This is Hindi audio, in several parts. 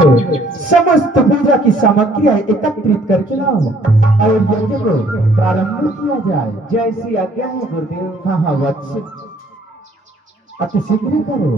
समस्त पूजा की सामग्रियां एकत्रित करके लाओ और यज्ञ को प्रारंभ किया जाए। जैसी आज्ञा है गुरुदेव। हाँ हाँ वत्स, अति शीघ्र करो।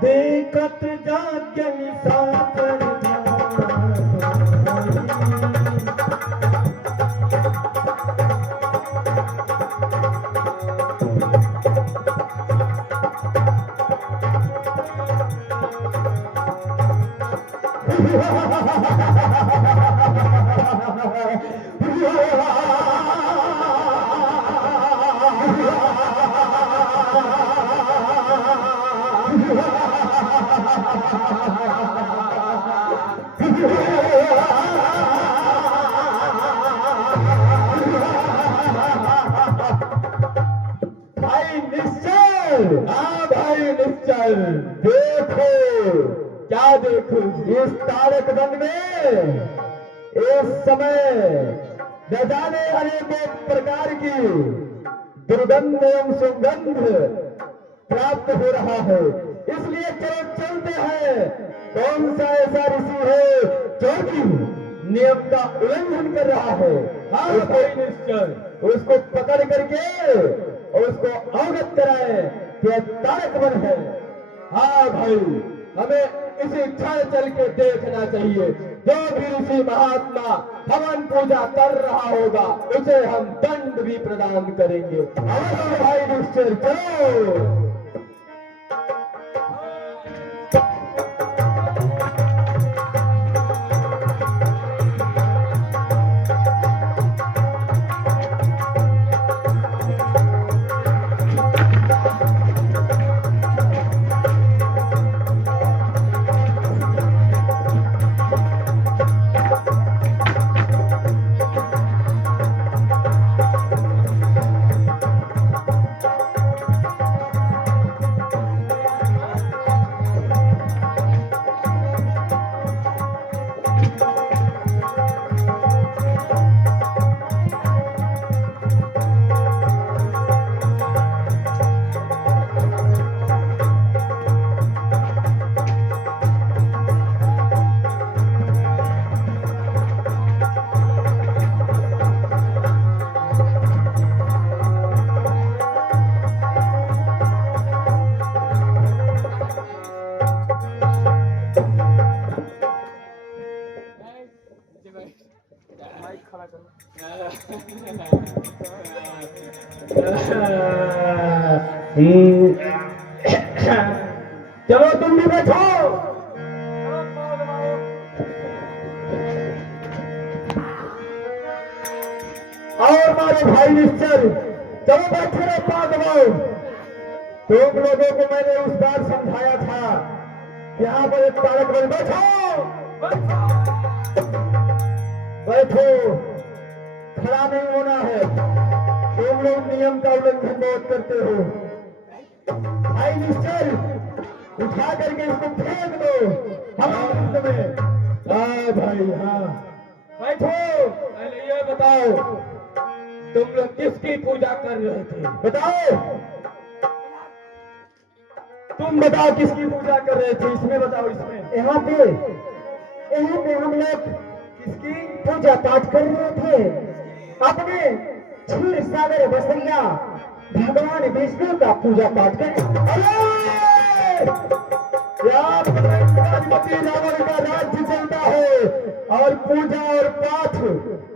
देखत जाग्यन सागर भाई निश्चल, हाँ भाई निश्चल, देखो क्या देखो इस तारक वन में इस समय न जाने अनेकों प्रकार की दुर्गंध एवं सुगंध प्राप्त हो रहा है। इसलिए चलो चलते हैं। कौन सा ऐसा ऋषि है जो कि नियम का उल्लंघन कर रहा है? हाँ भाई निश्चय, उसको पकड़ करके और उसको अवगत कराए कि यह तारक वन है। हाँ भाई, हमें इसी क्षण चल के देखना चाहिए। जो भी ऋषि महात्मा हवन पूजा कर रहा होगा उसे हम दंड भी प्रदान करेंगे। अवश्य भाई निश्चय, चलो। चलो तुम भी बैठो। और मारो भाई निश्चल, चलो बैठे रहो, पाद दबाओ। तुम लोगों को मैंने उस बार समझाया था, यहाँ पर एक तारक वन, बैठो बैठो, खड़ा नहीं होना है। तुम लोग नियम का उल्लंघन बहुत करते हो। भाई निश्चल, उठा करके इसको फेंक दो हम में। हाँ भाई हाँ, बैठो। पहले ये बताओ तुम लोग किसकी पूजा कर रहे थे? बताओ, तुम बताओ किसकी पूजा कर रहे थे? इसमें बताओ, इसमें। यहाँ पे हम लोग किसकी? पूजा पाठ कर रहे थे अपने क्षीर सागर बसरिया भगवान विष्णु का पूजा पाठ कर। गणपति रावण का राज्य चलता है और पूजा और पाठ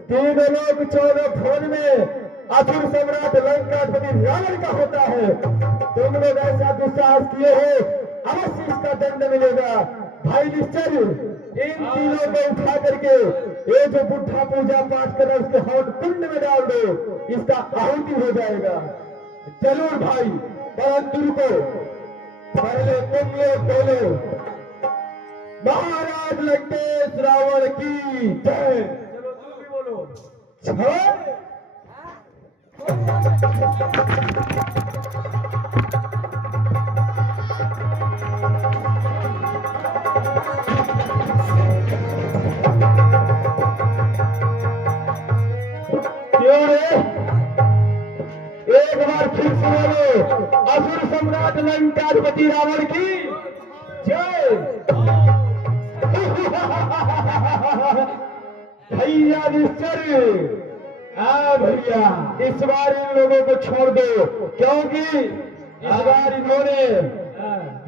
तीन लोग 14 भवन में असुर सम्राट लंकाधिपति रावण का होता है। तुम लोग ऐसा दुस्साहस किए हो, अवश्य इसका दंड मिलेगा। भाई निश्चल, इन तीनों को उठा करके ये जो बुढ़ा पूजा पाठ कर रहा है उसके हवन कुंड में डाल दो, इसका आहुति हो जाएगा। जरूर भाई, परंतु को पहले तुम लोग बोलो, महाराज लंकेश रावण की जय। चलो तुम भी बोलो, जय। क्यों रे? एक बार फिर से बोलो, असुर सम्राट लंकाधिपति रावण की जय। भैया निश्चल, भैया इस बार इन लोगों को छोड़ दो, क्योंकि इस बार इन्होंने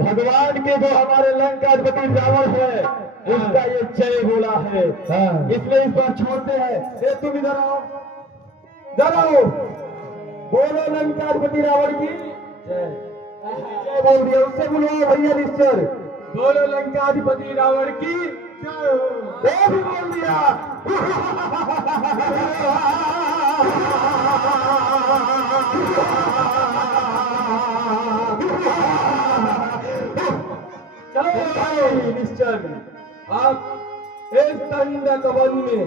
भगवान के जो हमारे लंकाधिपति रावण है उसका ये जय बोला है, इसलिए इस बार छोड़ते हैं। ए तुम इधर आओ, इधर आओ, बोलो लंकाधिपति रावण की जय। जय बोल दिया, उससे बुलवाओ भैया निश्चल, बोलो लंकाधिपति रावण की जय। वो भी बोल दिया। चलो भाई निश्चल, आप इस दंडक वन में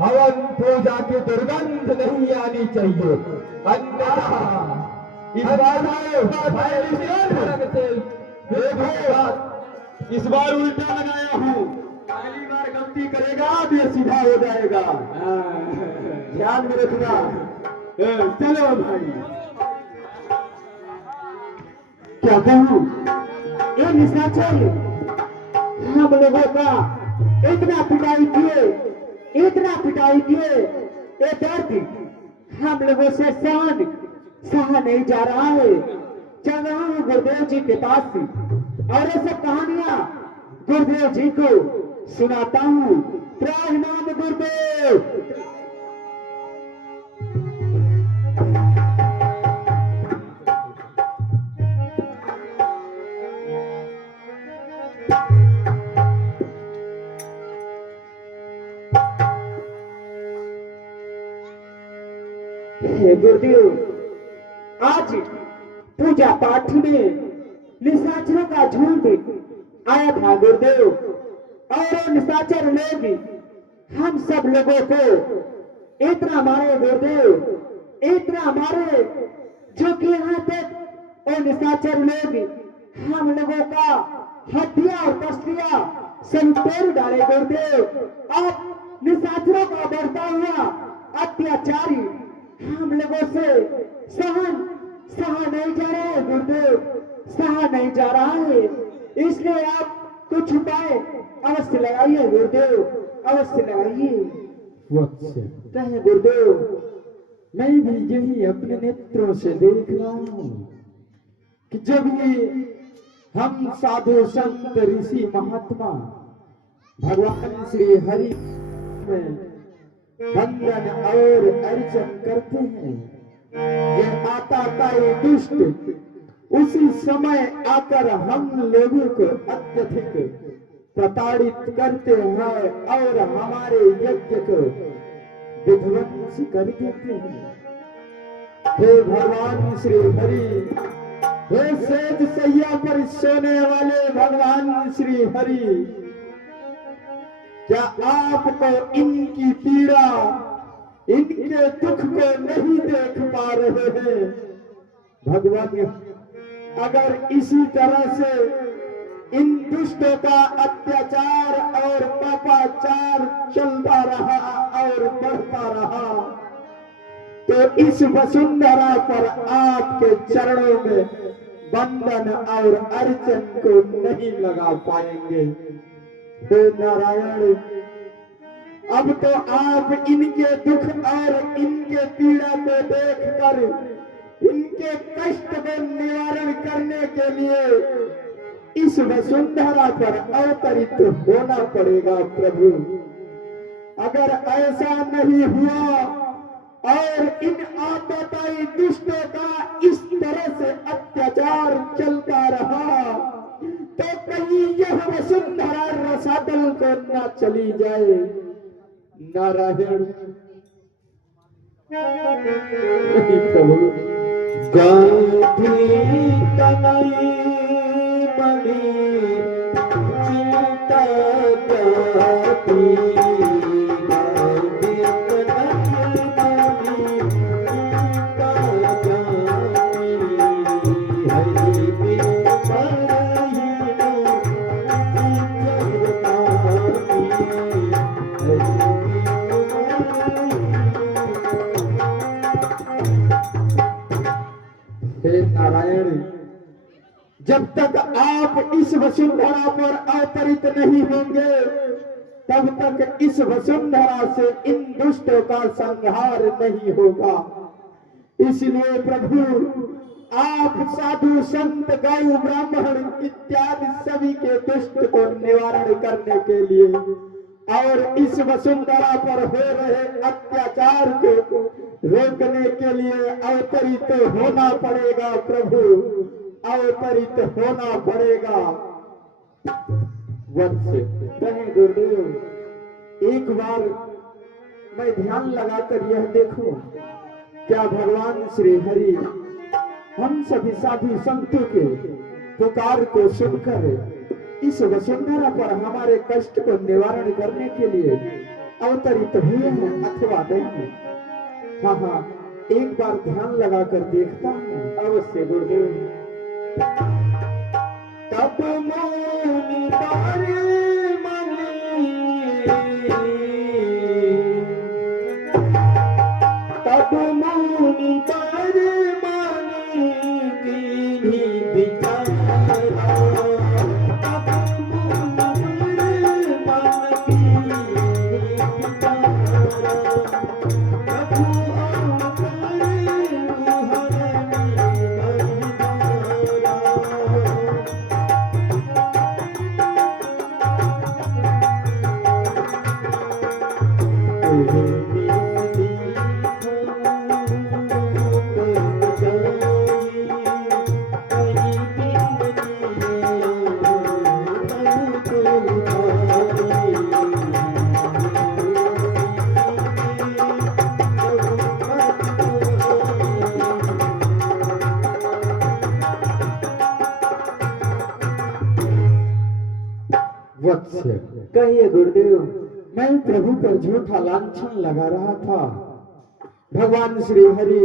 हवन पूजा की दुर्गंध नहीं आनी चाहिए, अन्यथा इस बार भाई निश्चल देखो, इस बार उल्टा लगाया हूँ, पहली बार गलती करेगा तो ये सीधा हो जाएगा, ध्यान में रखना। चलो भाई, क्या कहूँ, ये निशाचर हम लोगों का इतना पिटाई किए, ये दर्द हम लोगों से सहा नहीं जा रहा है। चल रहा हूँ गुरुदेव जी के पास से और ये सब कहानियां गुरुदेव जी को सुनाता हूँ। प्रणाम गुरुदेव। गुरुदेव, आज पूजा पाठ में निशाचरों का झुंड आया था गुरुदेव, और निशाचर लोग हम सब लोगों को इतना मारे गुरुदेव, इतना मारे, जो कि यहाँ तक वो निशाचर लोग हम लोगों का हड्डियां और पसलियां सब तोड़ डाले गुरुदेव। अब निशाचरों का बढ़ता हुआ अत्याचारी हम लोगों से सहा नहीं जा रहा है गुरुदेव, सहा नहीं जा रहा है, इसलिए आप कुछ उपाय अवश्य लगाइए गुरुदेव, अवश्य लगाइए। कहे गुरुदेव, मैं भी यही अपने नेत्रों से देख रहा हूँ कि जब ये हम साधु संत ऋषि महात्मा भगवान श्री हरि में वंदन और अर्चन करते हैं, ये आता ये दुष्ट उसी समय आकर हम लोगों को अत्यधिक प्रताड़ित करते हैं और हमारे यज्ञ को विध्वंस कर देते हैं। हे भगवान श्री हरि, हे सेज सैया पर सोने वाले भगवान श्री हरि, क्या आपको इनकी पीड़ा, इनके दुख को नहीं देख पा रहे हैं? भगवान, अगर इसी तरह से इन दुष्टों का अत्याचार और पापाचार चलता रहा और बढ़ता रहा तो इस वसुंधरा पर आपके चरणों में बंधन और अर्चन को नहीं लगा पाएंगे। हे नारायण, अब तो आप इनके दुख और इनके पीड़ा को देखकर इनके कष्ट को निवारण करने के लिए इस वसुंधरा पर अवतरित होना पड़ेगा प्रभु। अगर ऐसा नहीं हुआ और इन आपदाई दुष्टों का इस तरह से अत्याचार चलता रहा तो कहीं यह वसुंधरा रसातल को न चली जाए। नारायण प्रभु गांधी तनई मणि चिंता जाती नारायण, जब तक आप इस वसुंधरा पर अवतरित नहीं होंगे तब तक इस वसुंधरा से इन दुष्टों का संहार नहीं होगा। इसलिए प्रभु आप साधु संत गौ ब्राह्मण इत्यादि सभी के दुष्ट को निवारण करने के लिए और इस वसुंधरा पर हो रहे अत्याचार को रोकने के लिए अवतरित होना पड़ेगा प्रभु, अवतरित होना पड़ेगा। वत्स कहे गुरुदेव, एक बार मैं ध्यान लगाकर यह देखूं, क्या भगवान श्री हरि हम सभी साधु संतों के पुकार को सुनकर इस वसुंधरा पर हमारे कष्ट को निवारण करने के लिए अवतरित हुए हैं अथवा नहीं? हाँ हाँ, एक बार ध्यान लगाकर देखता हूँ अवश्य गुरुदेव। तब मौन तारे मनी, तब मौन तारे मनी की बिचारा, वत्स कहिए गुरुदेव, मैं प्रभु पर झूठा लांछन लगा रहा था। भगवान श्री हरि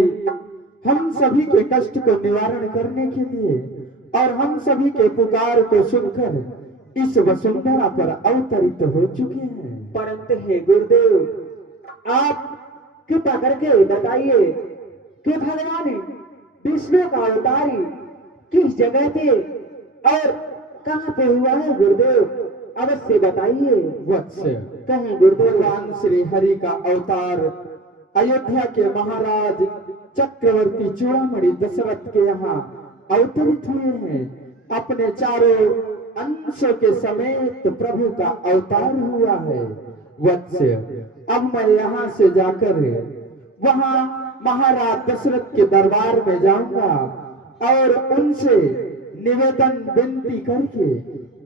हम सभी के कष्ट को निवारण करने के लिए और हम सभी के पुकार को सुनकर इस वसुंधरा पर अवतरित हो चुके हैं। परंतु हे गुरुदेव, आप कृपा करके बताइए कि भगवान विष्णु का अवतारी किस जगह थे और कहाँ पे हुआ है गुरुदेव, अवश्य बताइए। वत्स कहें गुरुदेव, भगवान श्री हरि का अवतार अयोध्या के महाराज चक्रवर्ती चूड़ामणि दशरथ के यहाँ अवतरित हुए हैं। अपने चारों अंशों के समेत प्रभु का अवतार हुआ है। वत्स अब मैं यहाँ से जाकर वहाँ महाराज दशरथ के दरबार में जाऊंगा और उनसे निवेदन विनती करके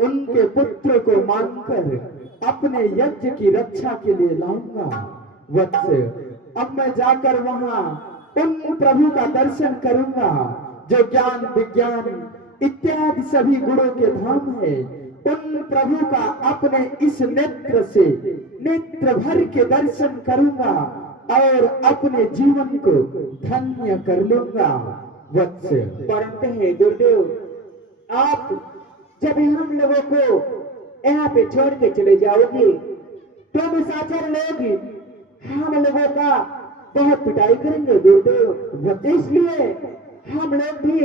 उनके पुत्र को मानकर अपने यज्ञ की रक्षा के लिए लाऊंगा। वत्स अब मैं जाकर वहाँ उन प्रभु का दर्शन करूंगा जो ज्ञान विज्ञान इत्यादि सभी गुणों के धाम है। उन प्रभु का अपने इस नेत्र से नेत्र भर के दर्शन करूंगा और अपने जीवन को धन्य कर लूंगा। वत्स परंतु है गुरुदेव, आप जब हम लोगों को यहाँ पे छोड़ के चले जाओगे तो निशाचर लोग हम लोगों का बहुत पिटाई करेंगे गुरुदेव। इसलिए हम लोग भी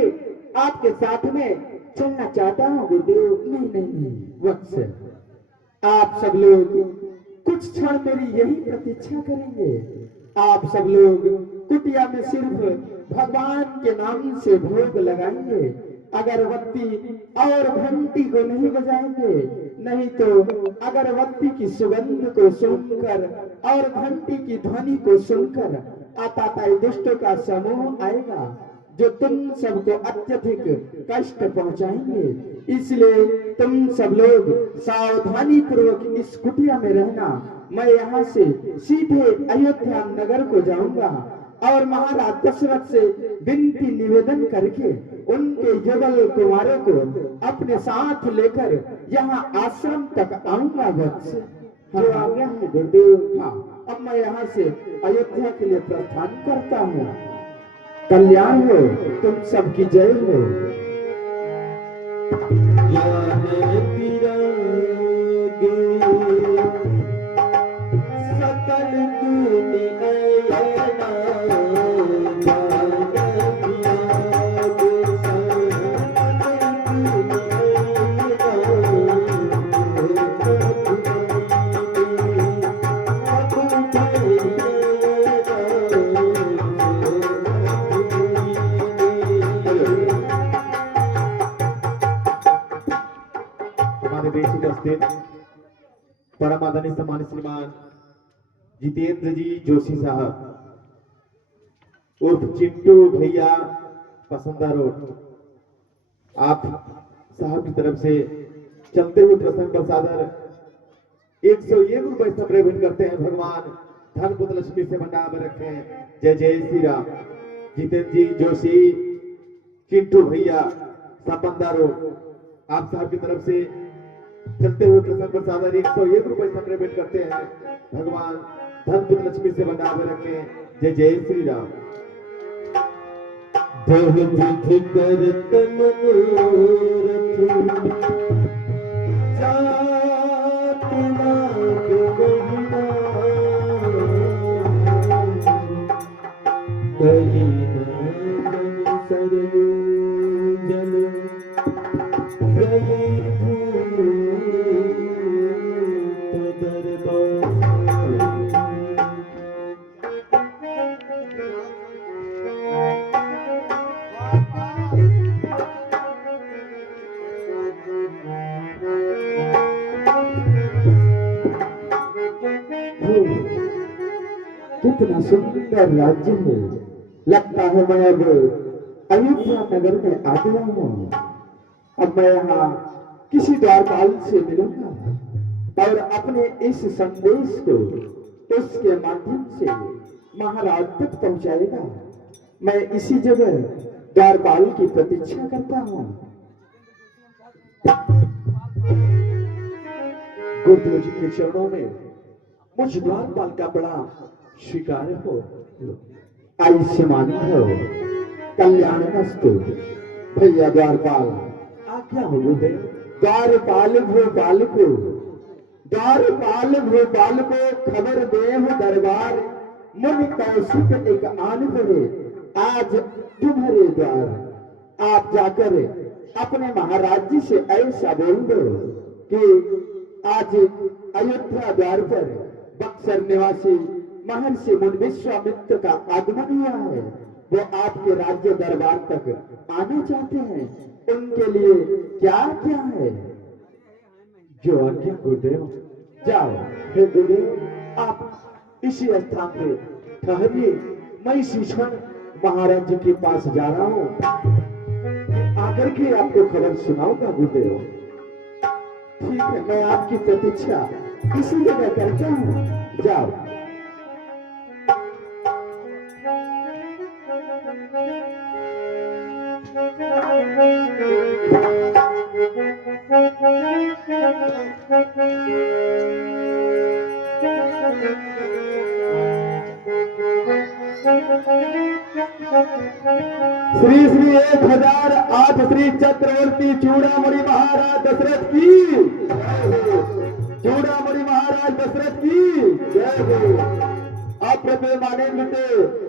आपके साथ में चलना चाहता हूँ गुरुदेव। नहीं नहीं नहीं वत्स, आप सब लोग कुछ क्षण मेरी यही प्रतीक्षा करेंगे। आप सब लोग कुटिया में सिर्फ भगवान के नाम से भोग लगाएंगे, अगरबत्ती और घंटी को नहीं बजाएंगे। नहीं तो अगरबत्ती की सुगंध को सुनकर और घंटी की ध्वनि को सुनकर आताताई दुष्टों का समूह आएगा जो तुम सबको अत्यधिक कष्ट पहुंचाएंगे। इसलिए तुम सब लोग सावधानी पूर्वक इस कुटिया में रहना। मैं यहाँ से सीधे अयोध्या नगर को जाऊंगा और महाराज दशरथ से विनती निवेदन करके उनके युगल कुमारों को अपने साथ लेकर यहाँ आश्रम तक आऊंगा। वत्स, जो आज्ञा है गुरुदेव। हाँ, अब मैं यहाँ से अयोध्या के लिए प्रस्थान करता हूँ। कल्याण हो, तुम सबकी जय हो। सकल गुणी अयना परमादनी सम्मानित श्रीमान जितेंद्र जी जोशी साहब उर्फ चिंटू भैया पसंदा रोड, आप साहब की तरफ से चलते हुए प्रसन्न प्रसादर 101 रुपए से भेंट करते हैं। भगवान धन पुत्र लक्ष्मी से भंडार में रखें। जय जय श्री राम। जितेंद्र जी जोशी, चिंटू भैया सपंदा रोड, आप साहब की तरफ से चलते हुए प्रसन्न प्रसादर 101 रुपए से भेंट करते हैं। भगवान धन पुत्र लक्ष्मी से भंडार में रखें। जय जय श्री राम। बहुत करत मनोरथ जात नाग बहिना, कही नाम सरयू जल कही कितना सुंदर राज्य है। लगता है मैं अब अयोध्या नगर में आ गया हूँ। अब मैं यहाँ किसी द्वारपाल से मिलूंगा और अपने इस संदेश को उसके माध्यम से महाराज तक पहुंचाएगा। मैं इसी जगह द्वारपाल की प्रतीक्षा करता हूँ। गुरुदेव जी के चरणों में मुझ द्वारपाल का बड़ा स्वीकार हो। आयुष्य मानी हो, कल्याण मस्तु। भैया द्वारपाल आज्ञा हो गुरुदेव। द्वारपाल भोपाल को, द्वारपाल भोपाल को खबर दे हो दरबार, मुनि कौशिक एक आन पड़े आज तुम्हारे द्वार। आप जाकर अपने महाराज जी से ऐसा बोल दो कि आज अयोध्या द्वार पर बक्सर निवासी महर्षि मुनि विश्वामित्र का आगमन हुआ है। वो आपके राज्य दरबार तक आना चाहते हैं। उनके लिए क्या क्या है? जो आज्ञा गुरुदेव। जाओ। हे गुरुदेव, आप इसी स्थान पे ठहरिए। मैं इसी क्षण महाराज जी के पास जा रहा हूँ। आकर के आपको खबर सुनाऊंगा गुरुदेव। ठीक है, मैं आपकी प्रतीक्षा इसी जगह करता हूँ। जाओ। श्री श्री 1008 श्री चक्रवर्ती चूड़ामणि महाराज दशरथ की, चूड़ामणि महाराज दशरथ की जय हो। अप्रतिमानंद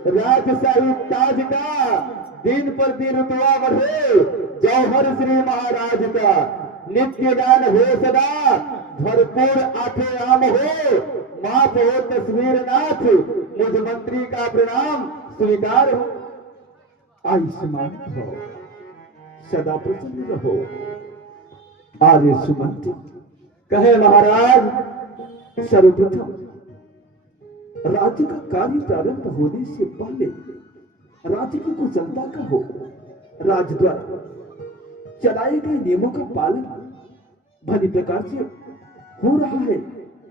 राजशाही ताज का दिन पर दिन रुतबा बढ़े। जौहर श्री महाराज का नित्य दान हो सदा, भरपूर आठे आम हो, माफ हो तस्वीर नाथ, मुझ मंत्री का प्रणाम स्वीकार हो। आयुष्मान हो, सदा प्रसन्न रहो। आर्य सुमंत कहे महाराज, सर्वप्रथम राज्य का कार्य प्रारंभ होने से पहले राज्य की कुशलता का हो, राज्य द्वारा चलाए गए नियमों का पालन भली प्रकार से हो रहा है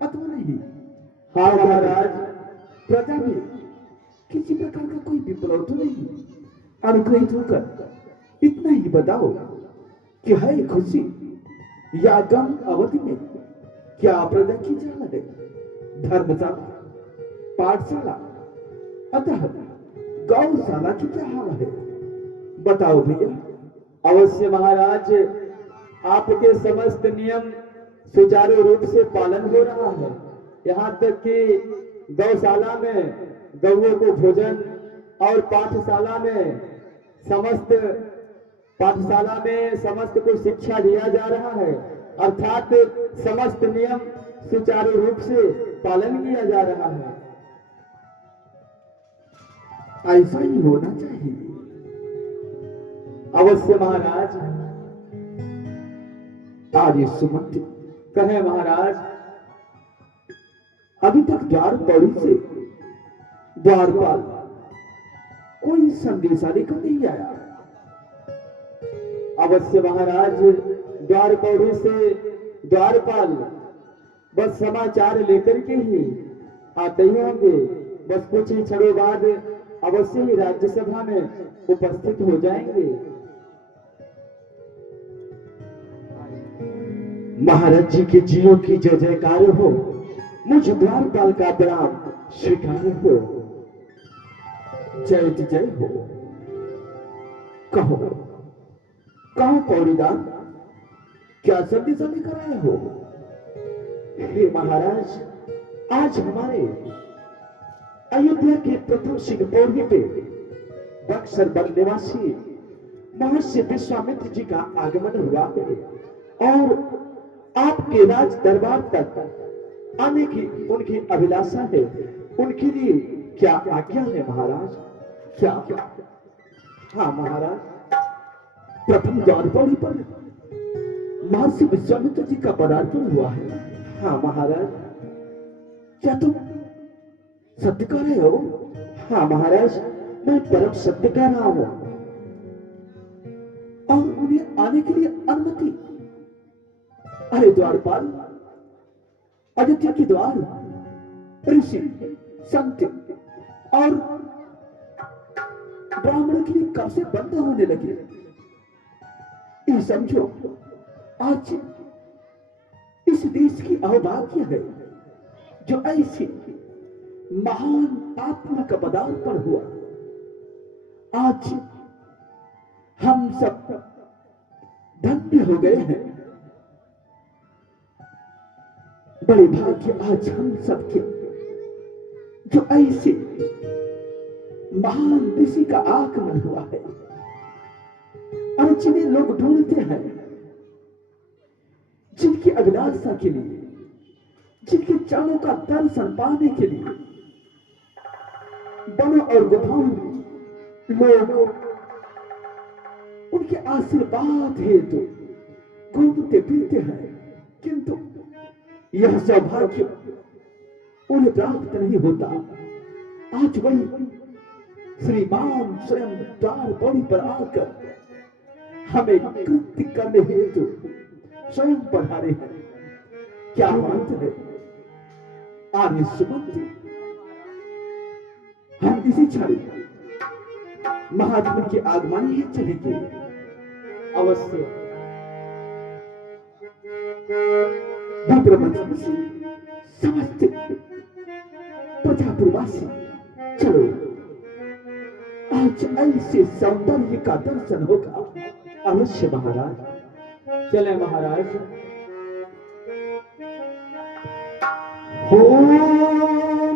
अथवा नहीं। हाँ महाराज, प्रजा में किसी प्रकार का कोई विप्लव तो नहीं। अनुग्रहित होकर इतना ही बताओ कि है खुशी या गम अवधि में क्या प्रजा की चाल है? धर्मशाला, पाठशाला, अतः गौशाला की क्या हाल है? बताओ भैया। अवश्य महाराज, आपके समस्त नियम सुचारू रूप से पालन हो रहा है। यहाँ तक कि गौशाला में गौओं को भोजन और पाठशाला में समस्त को शिक्षा दिया जा रहा है, अर्थात समस्त नियम सुचारू रूप से पालन किया जा रहा है। ऐसा ही होना चाहिए। अवश्य महाराज। आर्य सुमंत कहे महाराज, अभी तक द्वार पौड़ी से द्वारपाल कोई संदेशा लेकर नहीं आया। अवश्य महाराज, द्वार पौड़ी से द्वारपाल बस समाचार लेकर के ही आते ही होंगे। बस कुछ ही क्षणों बाद अवश्य ही राज्यसभा में उपस्थित हो जाएंगे। महाराज जी के जियो की जय जयकार हो, मुझ द्वारपाल का प्रणाम स्वीकार हो। जय जय हो। कहो कहो पौड़ीदार, क्या संदेशा लेकर आए हो? हे महाराज, आज हमारे अयोध्या के प्रथम सिंह पौड़ी पे बक्सर वन निवासी महर्षि विश्वामित्र जी का आगमन हुआ है और आपके राज दरबार तक आने की उनकी अभिलाषा है। उनके लिए क्या आज्ञा है महाराज? क्या? हाँ महाराज, प्रथम द्वारपाल पर महर्षि विश्वामित्र जी का पदार्पण हुआ है। हाँ महाराज। क्या तुम सत्य कह रहे हो? हाँ महाराज, मैं परम सत्य कह रहा हूं। और उन्हें आने के लिए अनुमति? अरे द्वारपाल, अयोध्या के द्वार ऋषि, संत और ब्राह्मणों के लिए कब से बंद होने लगे? ये समझो, आज इस देश की अहोभाग्य है जो ऐसी महान आत्मा का पदार्पण हुआ। आज हम सब धन्य हो गए हैं। बड़े भाग्य आज हम सबके जो ऐसे महान ऋषि का आगमन हुआ है और जिन्हें लोग ढूंढते हैं, जिनकी अभिलाषा के लिए, जिनके चरणों का दर्शन पाने के लिए वनों और गुफाओं में लोग उनके आशीर्वाद हेतु घूमते फिरते हैं, किंतु यह सौभाग्य उन्हें प्राप्त नहीं होता। आज वही श्रीमान स्वयं द्वारपाल पर आकर हमें कृत्य करने हेतु स्वयं पधारे हैं। क्या बात है आर्य सुमंत, हम इसी क्षण महात्मा के आगमन ही चलेंगे। अवश्य। विप्रवंशी समस्त प्रजापुरवासी, चलो आज ऐसे सौंदर्य का दर्शन होगा। अवश्य महाराज। चले महाराज। हो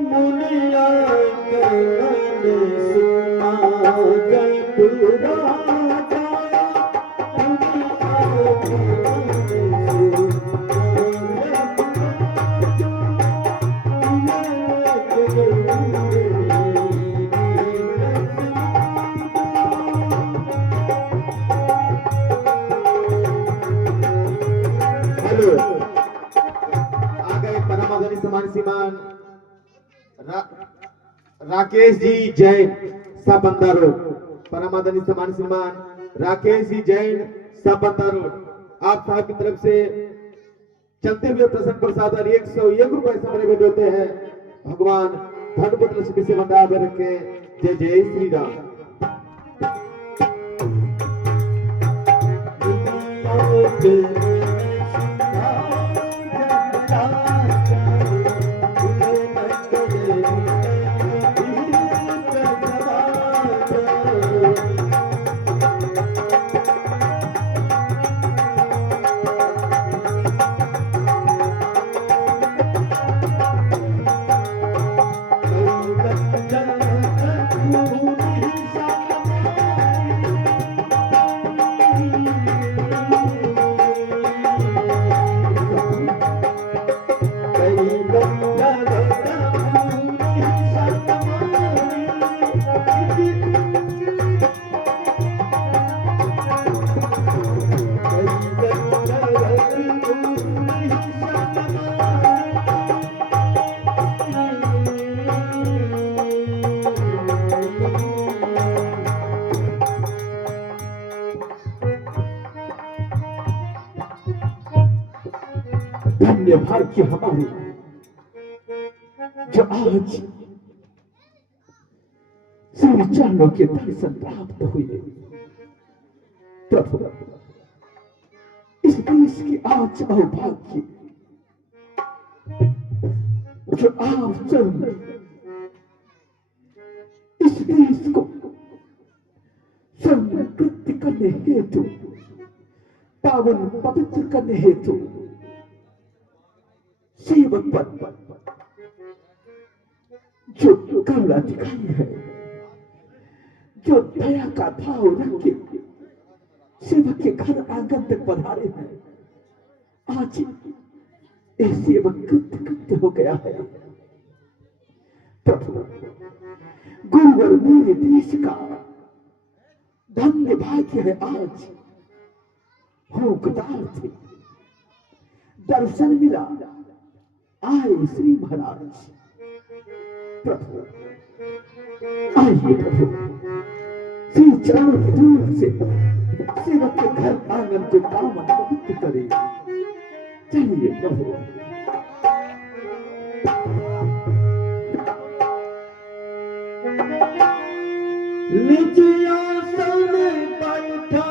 मुनिया राकेश जी जैन सापंदा रोड, परमादनी सम्मान श्रीमान राकेश जी जैन सापंदा रोड, आप साहब की तरफ से चलते हुए प्रसन्न प्रसाद 101 रुपए समरे में देते हैं। भगवान धनपुत्र लक्ष्मी से भंडार में रखे। जय जय श्री राम। धन्य भाग्य हमारे जो आज श्री चरणों के दर्शन प्राप्त हुए। प्रभु इस देश की आज अभाग्य जो आप चरण इस देश को समृद्ध करने हेतु, पावन पवित्र करने हेतु सेवक पर जो करुणा दिखाई है, जो दया का भाव रख के सेवक के घर आंगन तक पधारे हैं। आज ये सेवक कृत्य हो गया है। प्रभु गुरुवर मेरे देश का धन्य भाग्य है। आज भोगदार थे, दर्शन मिला, आए श्री महाराज। प्रभु आइए प्रभु, श्री चरण की दूर से सेवक के घर आंगन को पावन पवित्र करे। चलिए प्रभु। लीजिए सन बैठा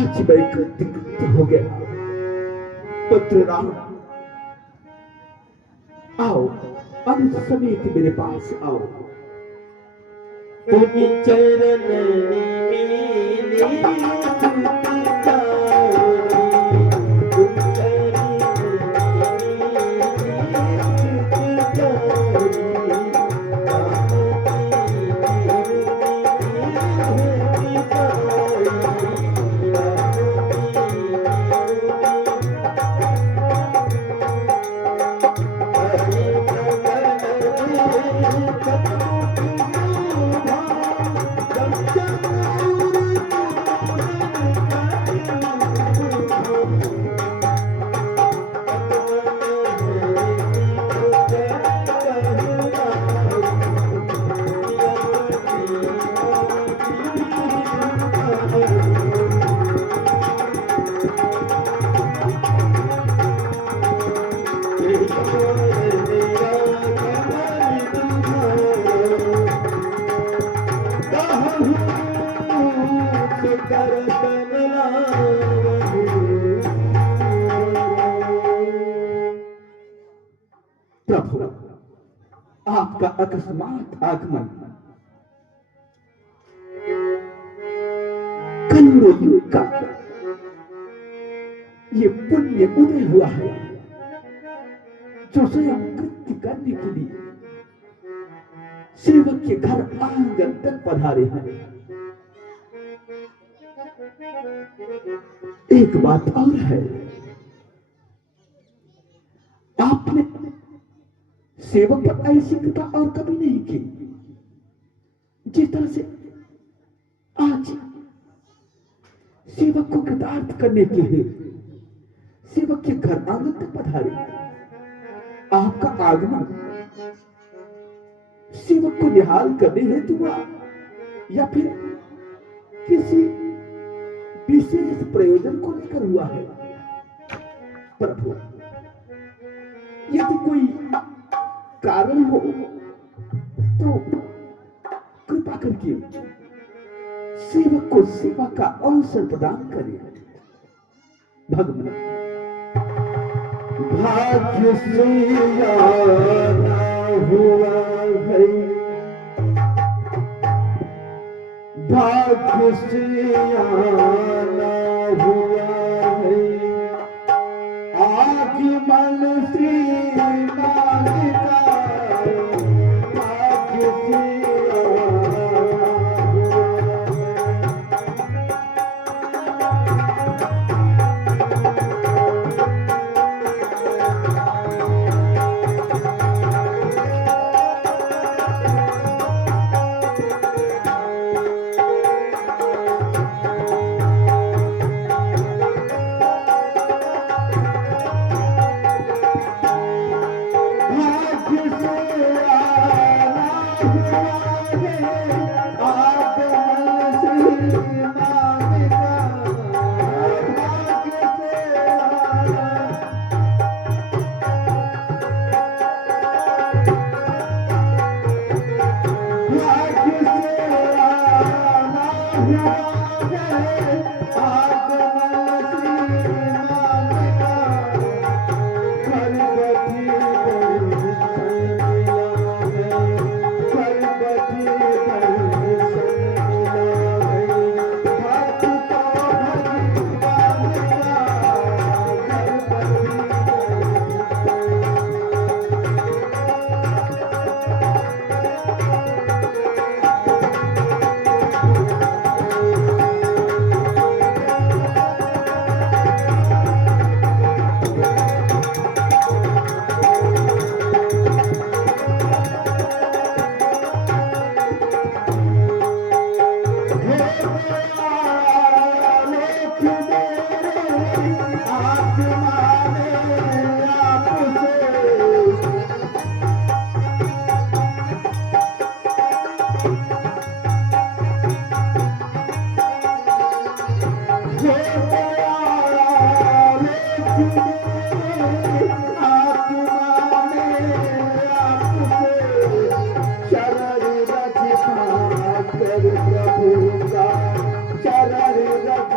आज मैं कृत्य हो गया। पुत्र राम, आओ, अनुज समेत मेरे पास आओ। तुम चरण मिले प्रभु, आपका अकस्मात आगमन करोड़ों युग का ये पुण्य उदय हुआ है, जो स्वयं कृत्य करने के लिए सेवक के घर आंगन तक पधारे हैं। एक बात और है, आपने सेवक पर ऐसी कृपा और कभी नहीं की जिस तरह से आज सेवक को कृतार्थ करने के लिए सेवक के घर आंगन तक पधारे। आपका आगमन सेवक को निहाल करने हेतु हुआ या फिर किसी विशेष प्रयोजन को लेकर हुआ है? प्रभु, यदि कोई कारण हो तो कृपा करके सेवक को सेवा का अवसर प्रदान करें। भगवान, भाग्य से आना हुआ है, भाग्य से आना हुआ है, आगमन श्री मान का, भाग्य से चरण रख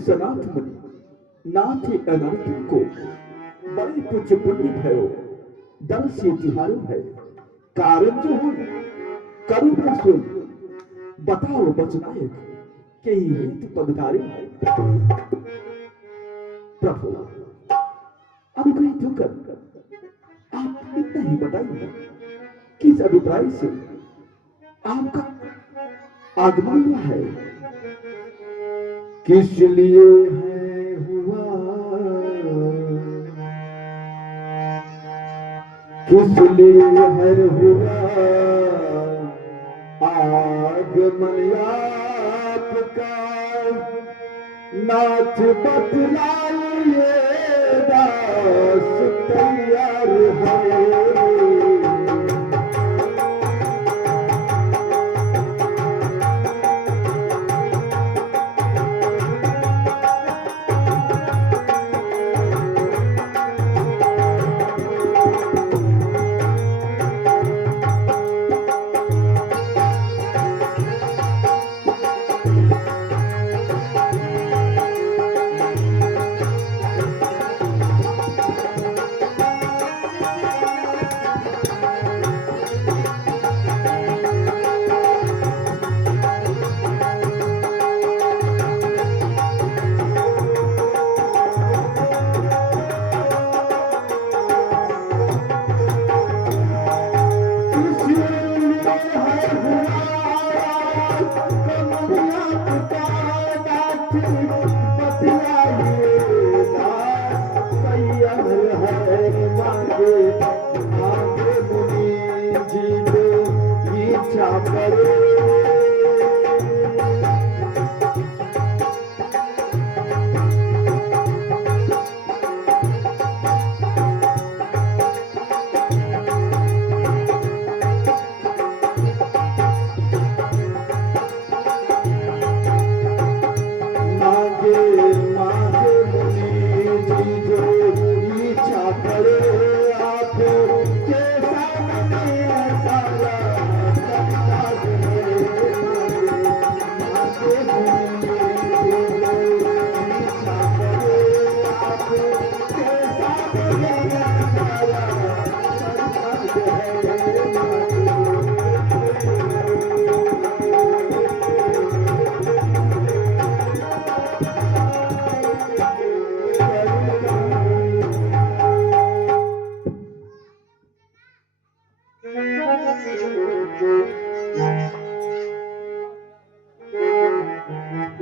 सनाथ मुनि नाथ अनर्थ को बड़े कुछ पुण्य भयो दर्श तिहारो है कारण जो हो करू प्रश्न बताओ बचनायक के हित पदकारी है प्रभु अनुग्रहित होकर आप इतना ही बताइए किस अभिप्राय से आपका आगमन हुआ है। किस लिए है हुआ, किस लिए है हुआ आगमन आपका, नाथ बतलाइए दास तैयार है।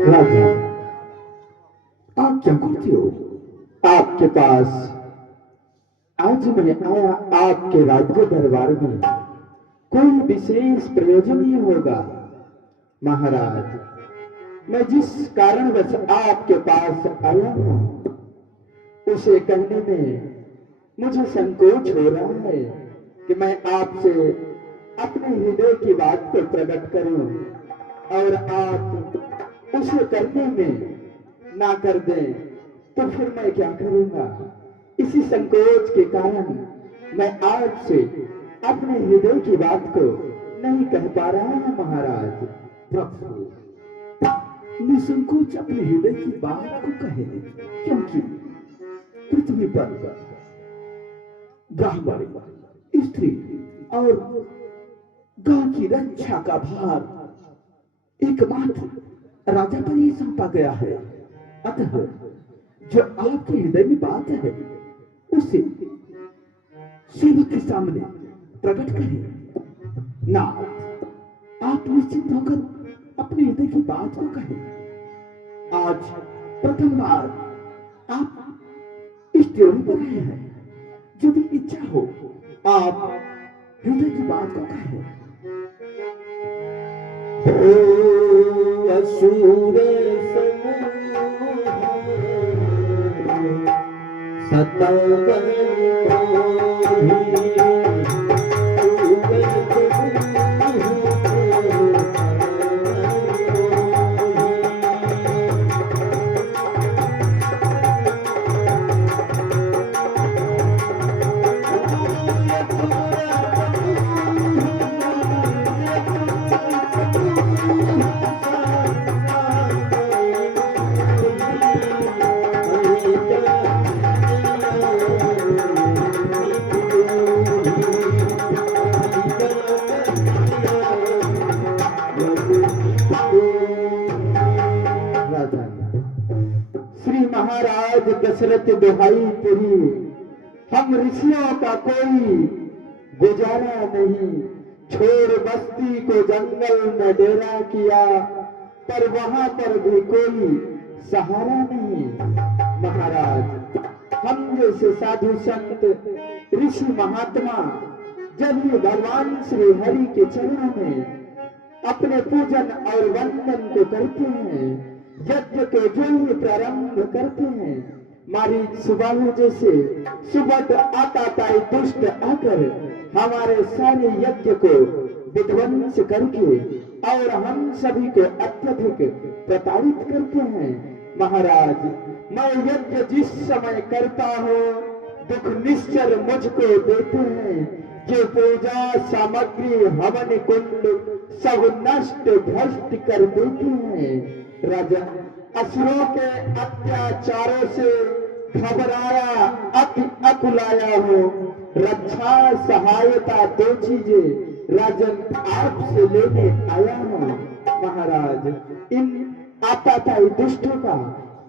राजा आप क्या करते हो? आपके पास आज मैं आया आपके राज्य दरबार में कोई विशेष प्रयोजन ही होगा महाराज। मैं जिस कारणवश आपके पास आया हूं उसे कहने में मुझे संकोच हो रहा है कि मैं आपसे अपने हृदय की बात को प्रकट करूं और आप उसे करने में ना कर दें तो फिर मैं क्या करूंगा। इसी संकोच के कारण मैं आपसे अपने हृदय की बात को नहीं कह पा रहा हूं महाराज। प्रभु निसंकोच अपने हृदय की बात को कहे, क्योंकि पृथ्वी पर ब्राह्मण, स्त्री और गांव की रक्षा का भार एकमात्र राजा पर ही सौंपा गया है। अतः जो आपके हृदय में बात है उसे सेवक के सामने प्रकट करें। ना आप निश्चित होकर अपने हृदय की बात को कहें। आज प्रथम बार आप इस ड्योढ़ी पर आए हैं। जो भी इच्छा हो आप हृदय की बात को कहें। हो असुर सतावन महाराज दशरथ दुहाई तेरी, हम ऋषियों का कोई गुजारा नहीं। छोड़ बस्ती को जंगल में डेरा किया, पर वहां पर भी कोई सहारा नहीं। महाराज हम जैसे साधु संत ऋषि महात्मा जब ये भगवान श्री हरि के चरणों में अपने पूजन और वंदन को करते हैं, यज्ञ को जो ही प्रारंभ करते हैं, मारी सुबह जैसे सुबह आताताई दुष्ट आकर हमारे सारे यज्ञ को विध्वंस करके और हम सभी को अत्यधिक प्रताड़ित करते हैं। महाराज मैं यज्ञ जिस समय करता हूँ, दुख निश्चर मुझको देते हैं। जो पूजा सामग्री हवन कुंड सब नष्ट भ्रष्ट कर देते हैं। राजा असुरों के अत्याचारों से घबराया अकुलाया हो, रक्षा सहायता दो चीजें राजन आपसे लेने आया हूँ। महाराज इन आताताई दुष्टों का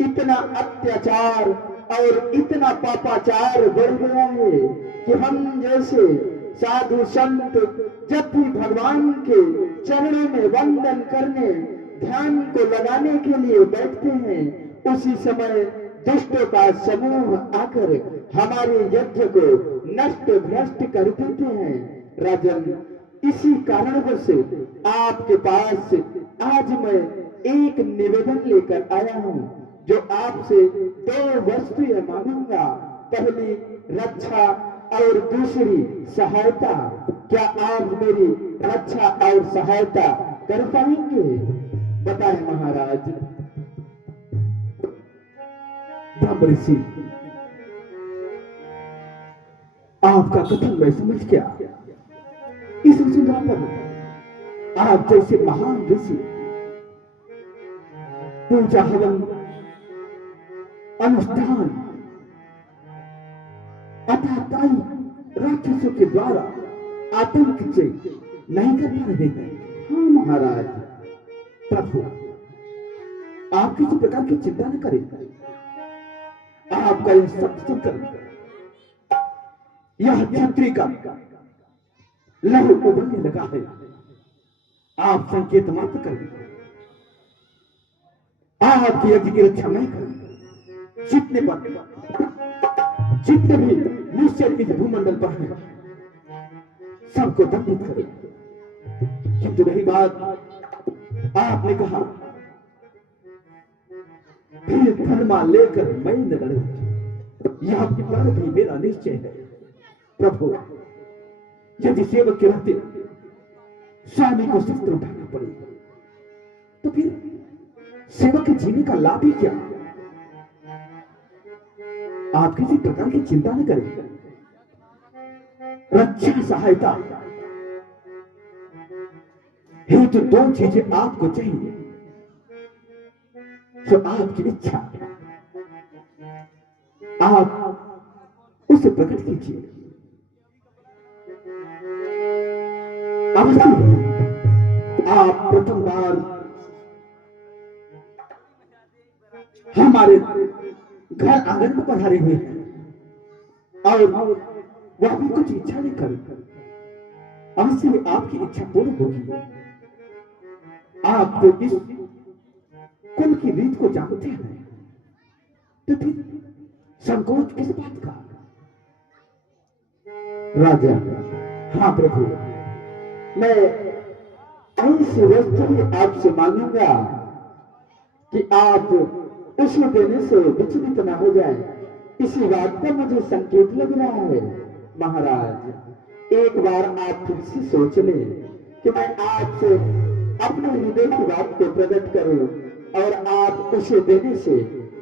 इतना अत्याचार और इतना पापाचार बढ़ गया है कि हम जैसे साधु संत जब भी भगवान के चरणों में वंदन करने ध्यान को लगाने के लिए बैठते हैं, उसी समय दुष्टों का समूह आकर हमारे यज्ञ को नष्ट भ्रष्ट कर देते हैं। राजन इसी कारणवश आपके पास आज मैं एक निवेदन लेकर आया हूँ, जो आपसे दो वस्तुएं मांगूंगा। पहली रक्षा और दूसरी सहायता। क्या आप मेरी रक्षा और सहायता कर पाएंगे? बताएं महाराज। ब्रह्म ऋषि आपका कथन मैं समझ गया। इस वसुंधरा पर आप जैसे महान ऋषि पूजा हवन अनुष्ठान अताताई राक्षसों के द्वारा आतंक से नहीं कर पा रहे हैं। हाँ महाराज। प्रभु आप किसी प्रकार की चिंता न करें। आपका यह सब सुनकर यह छत्री का लहू उबलने लगा है। आप संकेत मात्र करें, आपकी यज्ञ की रक्षा मैं करूं। जितने भी निश्चय इस भूमंडल पर हैं, सबको दंडित करें। किंतु रही बात आपने कहा फिर धर्मा लेकर मैं न लड़ूं, यह पर भी मेरा निश्चय है। प्रभु यदि सेवक के रहते स्वामी को शस्त्र उठाना पड़े, तो फिर सेवक के जीने का लाभ ही क्या? आप किसी प्रकार की चिंता न करें। रक्षा सहायता हेतु दो चीजें आपको चाहिए, तो आपकी इच्छा आप उसे प्रकट कीजिए। अवश्य आप प्रथम बार हमारे घर आंगन में पधारे हुए हैं और वह भी कुछ इच्छा नहीं कर, अवश्य आपकी इच्छा पूर्ण होगी। आप तो इस कुल की रीत को जानते हैं, तो फिर संकोच किस बात का? राजा हाँ प्रभु, मैं ऐसी वस्तु आपसे मांगूंगा कि आप उसे देने से विचलित न हो जाए। इसी बात का मुझे संकेत लग रहा है। महाराज एक बार आप फिर से सोच लें कि मैं आपसे अपने हृदय की बात को प्रकट करूं और आप उसे देने से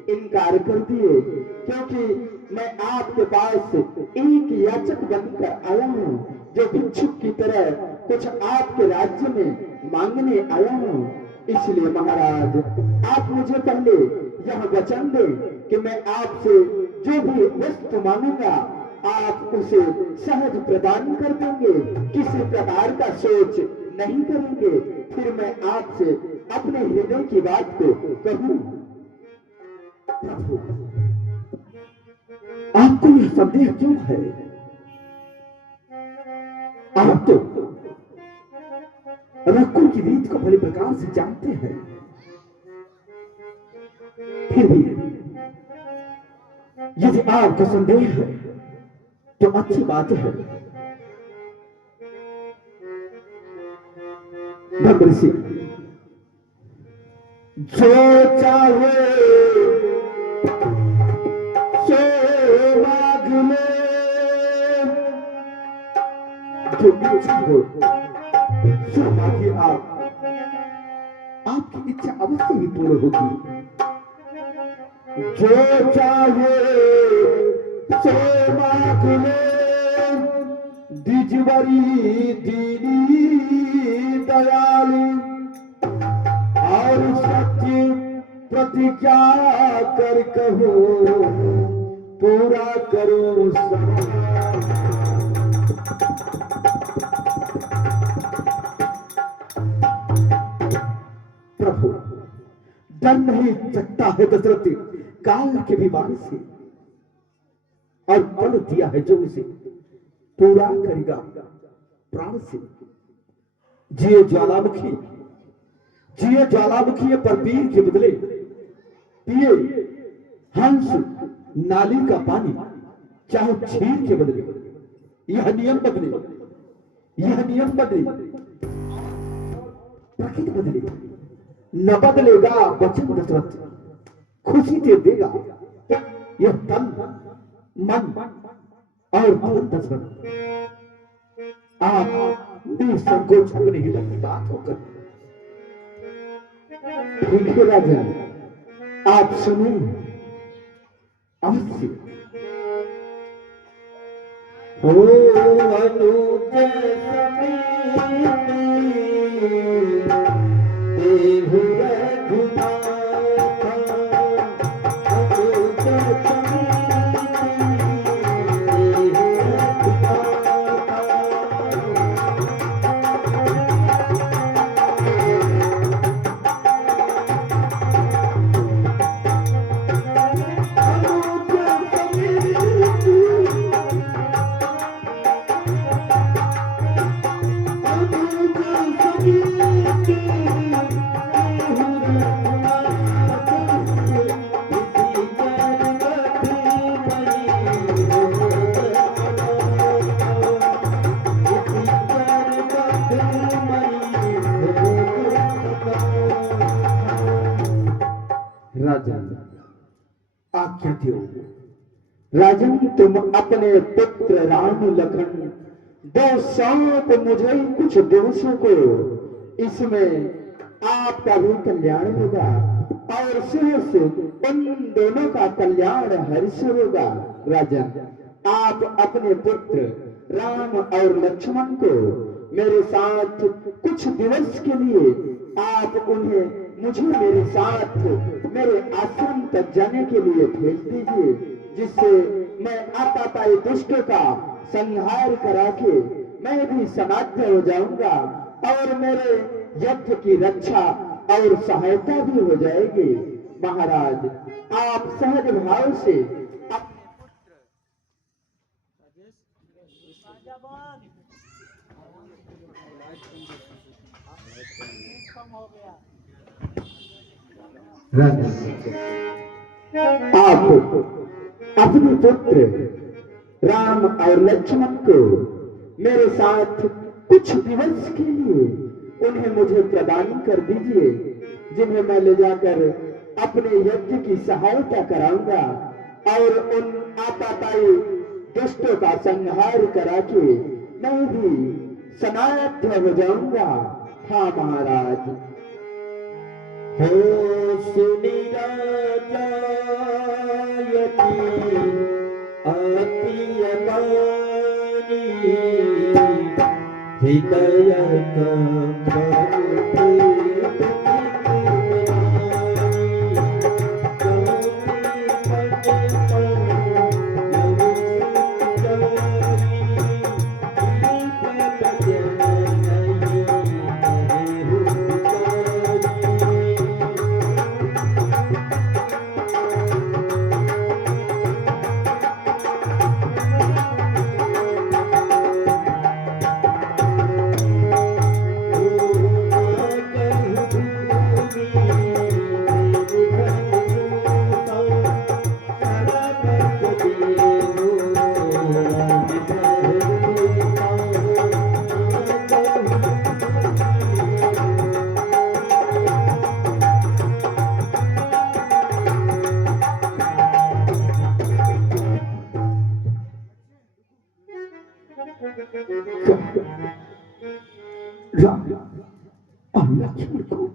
इनकार कर दिए, क्योंकि मैं आपके पास एक याचक बनकर आया हूं, जो भिक्षुक की तरह कुछ आपके राज्य में मांगने आया हूं। इसलिए महाराज आप मुझे पहले यह वचन दें कि मैं आपसे जो भी वस्तु मांगूंगा आप उसे सहज प्रदान कर देंगे, किसी प्रकार का सोच नहीं करेंगे। फिर मैं आपसे अपने हृदय की बात को कहूं। प्रभु आपको यह संदेह क्यों है? आप तो रकुल की रीत को भली प्रकार से जानते हैं, फिर भी यदि आपको संदेह है तो अच्छी बात है। भगवान से जो चाहे सो मांग ले, जो इच्छा हो सो मांगिए। आपकी इच्छा अवश्य ही पूर्ण होगी। जो चाहे सो मांग ले, दिजवरी दीनी दयाली, और सत्य प्रतिज्ञा कर कहो पूरा करो सब। प्रभु डर नहीं सकता है दशरथ काल के विमान से, और बल दिया है जो उसे पूरा करेगा प्राण से। जिए ज्वालामुखी, जिए ज्वालामुखी पर पीर के बदले पिए हंस नाली का पानी, चाहे छीर के बदले। यह नियम बदले, यह नियम बदले, प्रकृति बदले, न बदलेगा वचन दशरथ, खुशी दे देगा यह तन मन और धन दशरथ। आप निसंकोच अपने हित की बात होकर ठीक है राजा, आप सुनो अवश्य। हो अनुज देहु आज्ञा दो राजन, तुम अपने पुत्र राम लखन दो सौंप मुझे कुछ दोषों को, इसमें आपका भी कल्याण होगा और सुरस उन दोनों का कल्याण हर्ष होगा। राजन, आप अपने पुत्र राम और लक्ष्मण को मेरे साथ कुछ दिवस के लिए आप उन्हें मुझे मेरे साथ मेरे आश्रम तक जाने के लिए भेज दीजिए, जिससे मैं आताताई दुष्टों का संहार करा के मैं भी समाप्त हो जाऊंगा और मेरे यज्ञ की रक्षा और सहायता भी हो जाएगी। महाराज, आप सहज भाव से आप अपने पुत्र राम और लक्ष्मण को मेरे साथ कुछ दिवस के लिए उन्हें मुझे प्रदान कर दीजिए, जिन्हें मैं ले जाकर अपने यज्ञ की सहायता कराऊंगा और उन आताताई दुष्टों का संहार करा के मैं भी समाप्त हो जाऊंगा। हाँ महाराज। हो सुनी राजा अति अमानी, हृदय राम और लक्ष्मण को।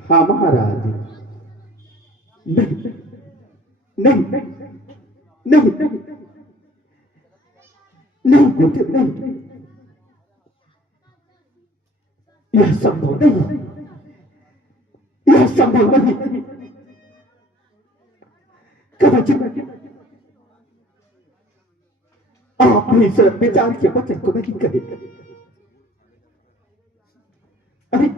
हाँ महाराज। नहीं नहीं नहीं नहीं बेटे नहीं, यह संभव नहीं, यह संभव नहीं। कदाचित आपने इस विचार के वचन को नहीं कहे। अरे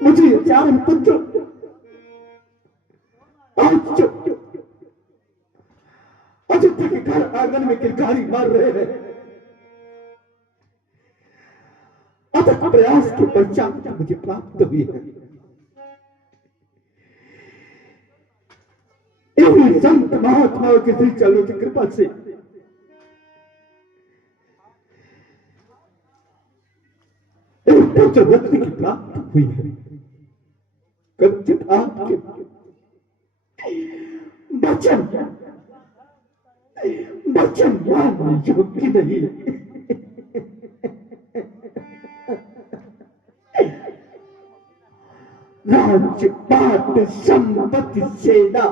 मुझे चार पुत्र आज अयोध्या के घर आंगन में किलकारी मार रहे हैं। अथक प्रयास के पश्चात मुझे प्राप्त हुई है। इन्हीं संत महात्माओं के श्री चरणों की कृपा से एक पुत्र व्यक्ति की प्राप्ति हुई है। कदाचित आपके वचन वचन मानने योग्य नहीं। राज्य पाट संपत्ति सेना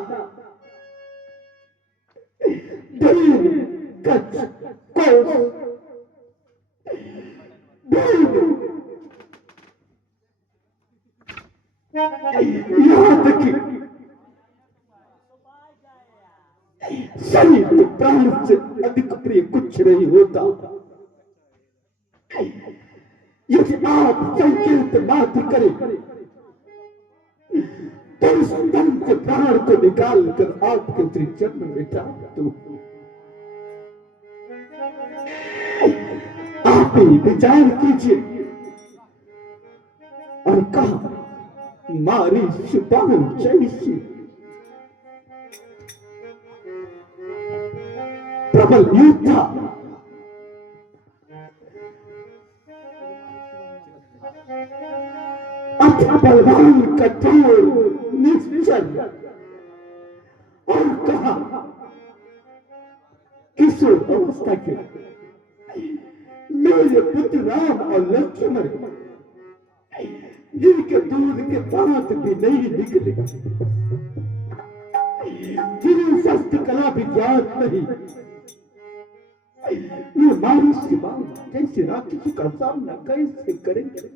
यहाँ तक कि शरीर के प्राण से अधिक प्रिय कुछ नहीं होता। यदि आप संकेत मात्र करें तो उस तन के प्राण को निकाल कर आपके श्री चरण में डाल दूं। आप ही विचार कीजिए। और कहा मारी सुबाहु जैसी प्रबल योद्धा बलवान कठोर निश्चल। और कहा किशोर अवस्था के मेरे पुत्र राम और लक्ष्मण जिनके दूध के दांत भी नहीं निकले, जिन्हें शस्त्र कला भी ज्ञात नहीं, ये मारी सिवा जैसे राक्षस का सामना कैसे करेंगे।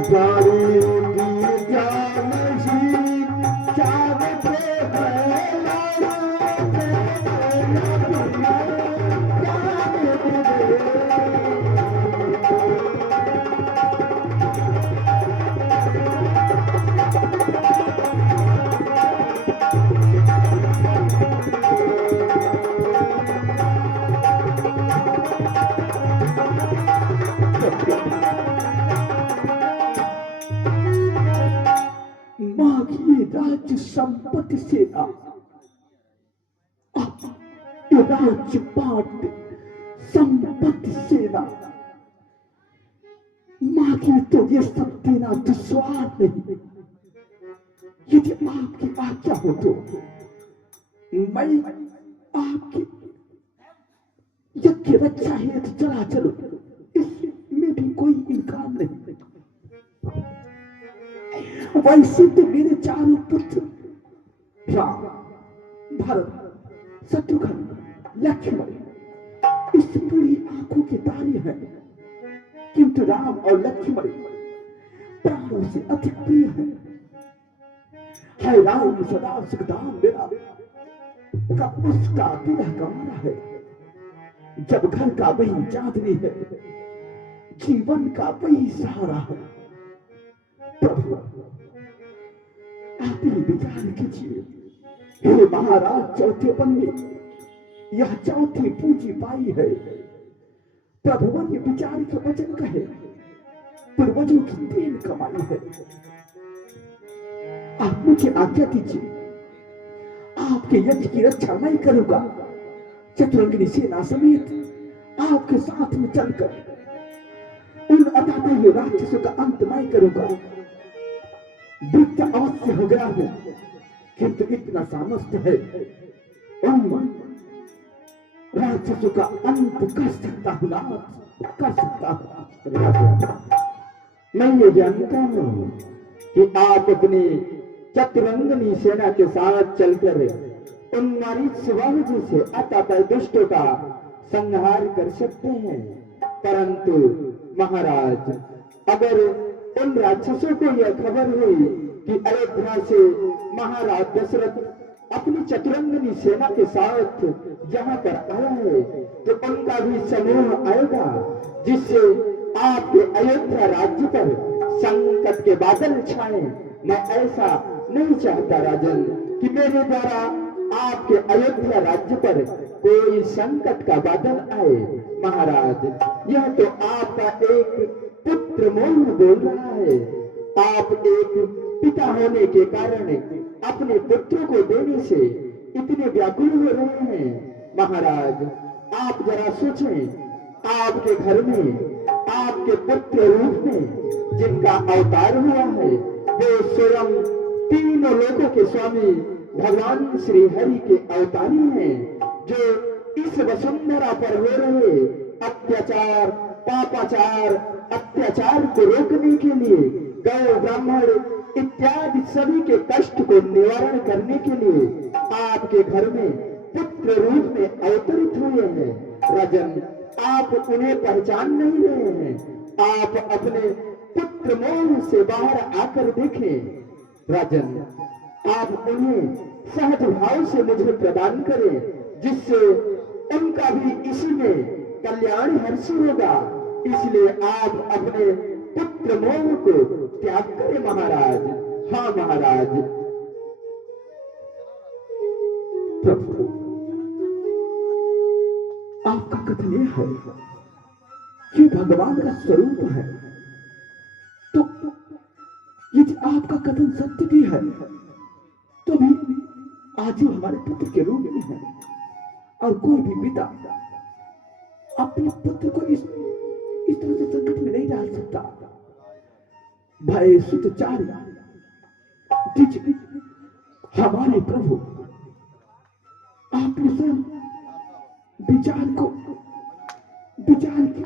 जाने की जानशी चाहते हैं लाला माँ की राज्य संपत्ति से ना ये राज्य पाट संपत्ति से ना माँ की तो ये सब देना दुश्वार नहीं। यदि आपकी आज्ञा हो तो मैं आपकी यज्ञ रक्षा हेतु चला चलूं, इसमें भी कोई इनकार नहीं। वैसे तो मेरे चारों पुत्र राम, भरत, शत्रुघ्न, लक्ष्मण इस पूरी आंखों के तारे हैं, किंतु राम और लक्ष्मण प्राणों से अधिक प्रिय है राम सदा सुखदाम मेरा का उसका विरह गंवाना है। जब घर का वही चांदनी है, जीवन का वही सहारा है। प्रभु आप ही विचार कीजिए, हे महाराज चौथेपन में यह चौथी पूंजी पाई है। प्रभुवन ये विचार के वचन कहे, पूर्वजों की देन कमाई है। आप मुझे आज्ञा दीजिए, आपके यज्ञ की रक्षा मैं करूंगा। चतुरंगिनी सेना समेत आपके साथ में चलकर उन अतात्पर्य राक्षसों का अंत मैं करूंगा। वृत्त अवश्य हो गया है, किंतु इतना सामर्थ्य है उन राक्षसों का अंत कर सकता हूं, कर सकता हूं। मैं ये जानता हूं कि आप अपनी चतुरंगिनी सेना के साथ चलकर उन मारीच शिवाजी से अतः दुष्टों का संहार कर सकते हैं, परंतु महाराज अगर उन राक्षसों को यह खबर हुई कि अयोध्या से महाराज दशरथ अपनी चतुरंगिनी सेना के साथ यहाँ पर आया है, तो उनका भी समूह आएगा, जिससे आपके अयोध्या राज्य पर संकट के बादल छाए। मैं ऐसा नहीं चाहता राजन कि मेरे द्वारा आपके अयोध्या राज्य पर कोई संकट का बादल आए। महाराज यह तो आपका एक पुत्र मोह बोल रहा है। आप एक पिता होने के कारण अपने पुत्रों को देने से इतने व्याकुल हो रहे हैं। महाराज आप जरा सोचें, आपके घर में आपके पुत्र रूप में जिनका अवतार हुआ है, वे स्वयं तीनों लोकों के स्वामी भगवान श्री हरि के अवतारी हैं, जो इस वसुंधरा पर हो रहे अत्याचार, पापाचार, अत्याचार को रोकने के लिए, गौ ब्राह्मण इत्यादि सभी के कष्ट को निवारण करने के लिए आपके घर में पुत्र रूप में अवतरित हुए हैं। राजन आप उन्हें पहचान नहीं रहे हैं। आप अपने पुत्र मोह से बाहर आकर देखें। राजन आप उन्हें सहज भाव से मुझे प्रदान करें, जिससे उनका भी इसी में कल्याण हर्षी होगा। इसलिए आप अपने पुत्र मोह को त्याग करें महाराज। हाँ महाराज। प्रभु आपका कथन यह है कि भगवान का स्वरूप है, तो यदि आपका कथन सत्य भी है तो भी आज हमारे पुत्र के रूप में है, और कोई भी पिता अपने पुत्र को इस तरह से संकट में नहीं डाल सकता। भाई सुतचार्य हमारे प्रभु आपने स्वयं विचार के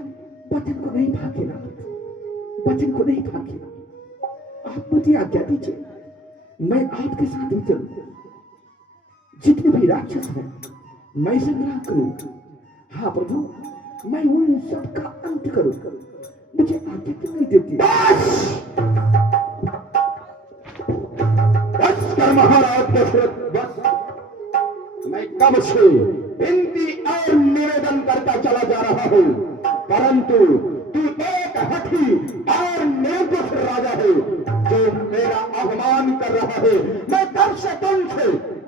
वचन को नहीं भागेगा, वचन को नहीं भागेगा। आप मुझे आज्ञा दीजिए, मैं आपके साथ ही चलूं। जितने भी राक्षस हैं मैं संग्रह करूं। हाँ प्रभु, मैं उन सबका अंत करूं। मुझे आज्ञा क्यों नहीं देती? महाराज दशरथ, बस मैं कब से विनती और निवेदन करता चला जा रहा हूं, परंतु तू एक हठी और निर्दोष राजा है जो मेरा अपमान कर रहा है। मैं तब से तुमसे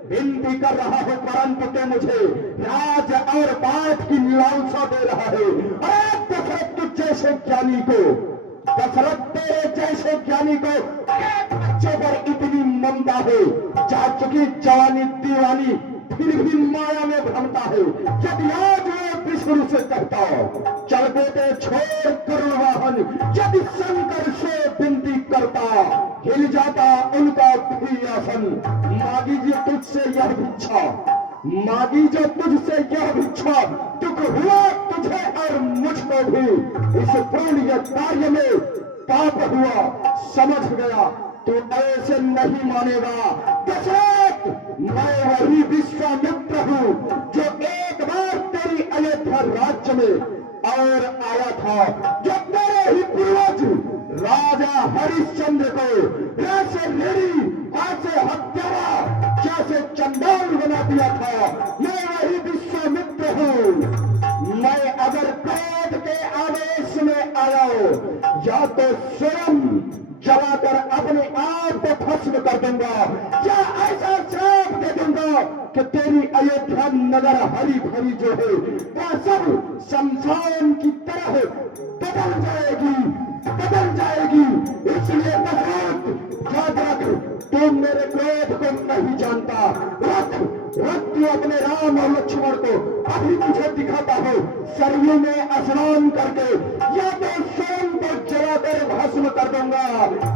विनती कर रहा हूं, परंतु तू मुझे राज और पाठ की लालसा दे रहा है। अरे दशरथ, तुझ जैसे ज्ञानी को, दशरथ तेरे जैसे ज्ञानी को बच्चों पर इतनी ममता है, जा चुकी जवानी दीवानी फिर भी माया में भ्रमता है। यदि आज वो विष्णु से कहता चल बेटे छोड़ गरुड़ वाहन, यदि शंकर से विनती करता हिल जाता उनका भी आसन। मागी जी तुझसे यह भिक्षा, मागी जो तुझसे यह भिक्षा, दुख हुआ तुझे और मुझको भी, इस पुण्य कार्य में पाप हुआ समझ गया, तू ऐसे नहीं मानेगा। दशरथ, मैं वही विश्वामित्र हूँ जो एक बार तेरी अयोध्या राज्य में और आया था, जो तेरे ही पूर्वज राजा हरिश्चंद्र को ऐसे ऋणी, ऐसे हत्यारा, जैसे चंडाल बना दिया था। मैं वही विश्वामित्र हूँ। मैं अगर क्रोध के आदेश में आया या तो स्वयं जलाकर अपने आप को भस्म कर दूंगा, या ऐसा श्राप दे दूंगा कि तेरी अयोध्या नगर हरी भरी जो है वह सब शमशान की तरह बदल जाएगी, बदल जाएगी। इसलिए दशरथ याद रख, तू मेरे क्रोध को नहीं जानता। रख तू अपने राम और लक्ष्मण को अभी तुझे दिखाता हो सरयू में स्नान करके, या तो स्वयं को जलाकर भस्म कर दूंगा,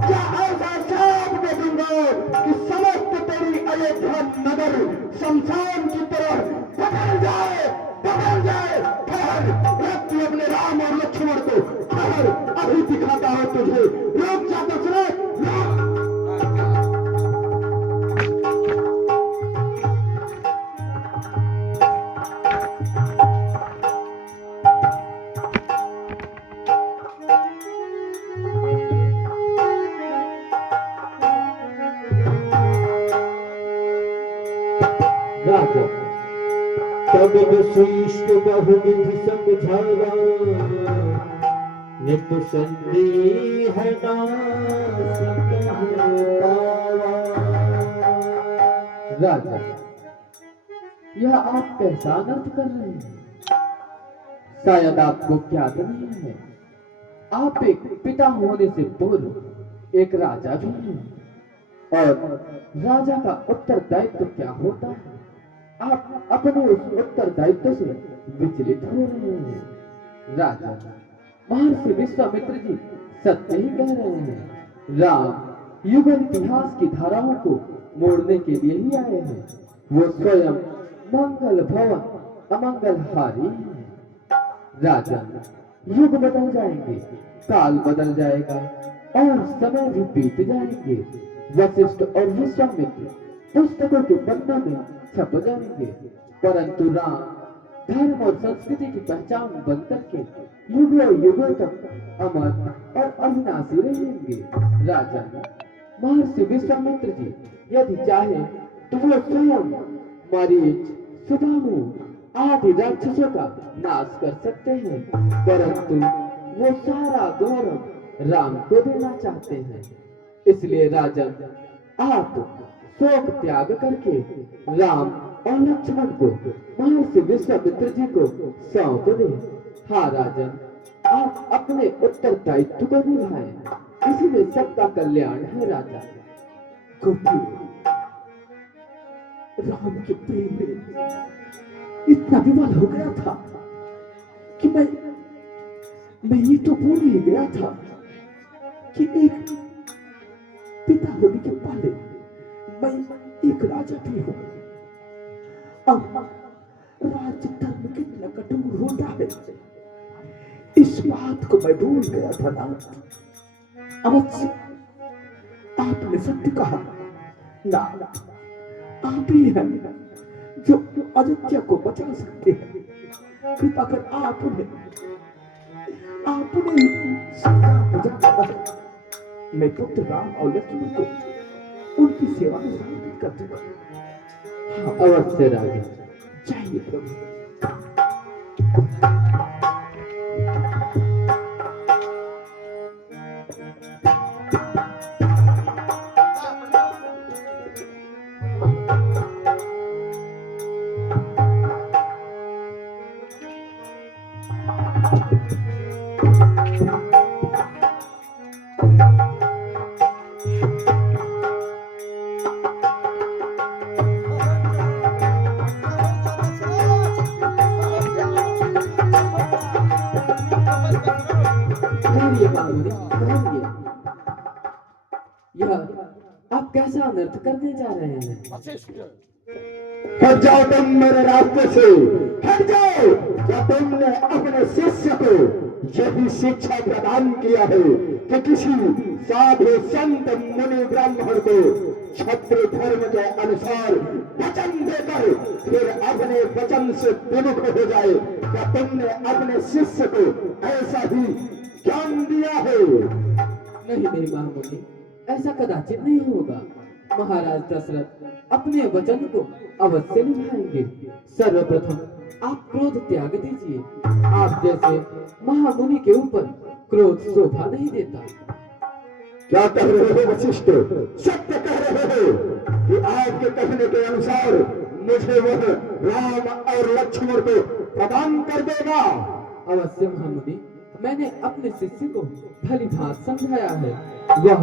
या ऐसा श्राप दे दूंगा कि समस्त तेरी अयोध्या नगर शमशान की तरह बदल जाए, बदल जाए। ठहर, रख तू अपने राम और लक्ष्मण को, ठहर, अभी दिखाता हो तुझे। रुक जा दशरथ, रुक। राजा तब वशिष्ठ बहुविधि समझावा, निप संदेह नाश कहलावा। राजा, यह आप कैसा अनर्थ कर रहे हैं? शायद आपको ज्ञात नहीं है, आप एक पिता होने से पूर्व एक राजा भी हैं, और राजा का उत्तरदायित्व क्या होता है? आप अपने उस उत्तरदायित्व से विचलित हो रहे हैं। राजा, महर्षि विश्वामित्र जी सत्य ही कह रहे हैं। राम युगल इतिहास की धाराओं को मोड़ने के लिए ही आए हैं। वो स्वयं मंगल भवन अमंगल हारी है। राजा, युग बदल जाएंगे, काल बदल जाएगा और समय भी बीत जाएंगे। वशिष्ठ और विश्वामित्र पुस्तकों के पन्नों में छप जाएंगे, परंतु राम धर्म और संस्कृति की पहचान बन करके युगों युगों तक अमर और अविनाशी रहेंगे। राजा, महर्षि विश्वामित्र जी यदि चाहे तो वो स्वयं मरीच, सुबाहु आदि राक्षसों का नाश कर सकते हैं, परंतु वो सारा गौरव राम को देना चाहते हैं। इसलिए राजन, आप शोक त्याग करके राम और लक्ष्मण को महर्षि विश्वामित्र जी को सौंप दें। हाँ राजन, आप अपने उत्तरदायित्व को निभाएं, इसीलिए सबका कल्याण है। राजा, क्योंकि राम के प्रेम में इतना विवाद हो गया था कि मैं ये तो भूल ही गया था कि एक पिता होने के पहले मैं एक राजा भी हूं। अब राज्य धर्म कितना कठोर होता है, इस बात को मैं भूल गया था ना। अवश्य आपने सत्य कहा ना, आप ही हैं जो अयोध्या को बचा सकते हैं। कृपा कर आपने संग्राम बजा, मैं पुत्र राम और लक्ष्मण को उनकी सेवा में समर्पित कर दूंगा। हाँ, अवश्य राजा। चाहिए प्रभु। बोलिए महामुनि, बोलिए। यह आप कैसा अनर्थ करने जा रहे हैं? हट जाओ तुम मेरे रास्ते से, हट जाओ। क्या तुमने अपने शिष्य को यही शिक्षा प्रदान किया है कि किसी साधु संत मुनि ब्राह्मण को क्षत्रिय धर्म के अनुसार वचन देकर फिर अपने वचन से विमुख हो जाए? क्या तुमने अपने शिष्य को ऐसा ही ज्ञान दिया है? नहीं नहीं महामुनि, ऐसा कदाचित नहीं होगा। महाराज दशरथ अपने वचन को अवश्य निभाएंगे। सर्वप्रथम आप क्रोध त्याग दीजिए। आप जैसे महामुनि के ऊपर क्रोध शोभा नहीं देता। क्या कह रहे हो वशिष्ठ? सत्य कह रहे हो कि आपके कहने के अनुसार मुझे वह राम और लक्ष्मण को प्रदान कर देगा? अवश्य महामुनि, मैंने अपने शिष्य को भली भांति समझाया है। वह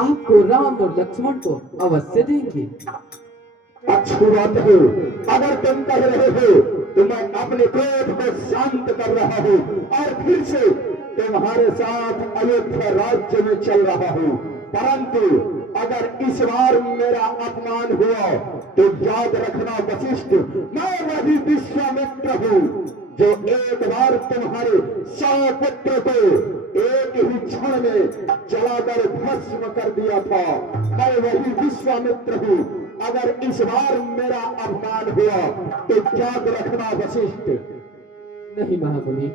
आपको राम और लक्ष्मण को अवश्य देंगे। अच्छी बात है। अगर तुम कह रहे हो तो मैं अपने क्रोध को शांत कर रहा हूँ और फिर से तुम्हारे साथ अयोध्या राज्य में चल रहा हूँ। परंतु अगर इस बार मेरा अपमान हुआ तो याद रखना वशिष्ठ, मैं वही विश्वामित्र हूँ जो एक बार तुम्हारे 100 पुत्र को एक ही क्षण में जलाकर भस्म कर दिया था। मैं वही विश्वामित्र हूँ। अगर इस बार मेरा अपमान हुआ तो याद रखना वशिष्ठ। नहीं महामुनि,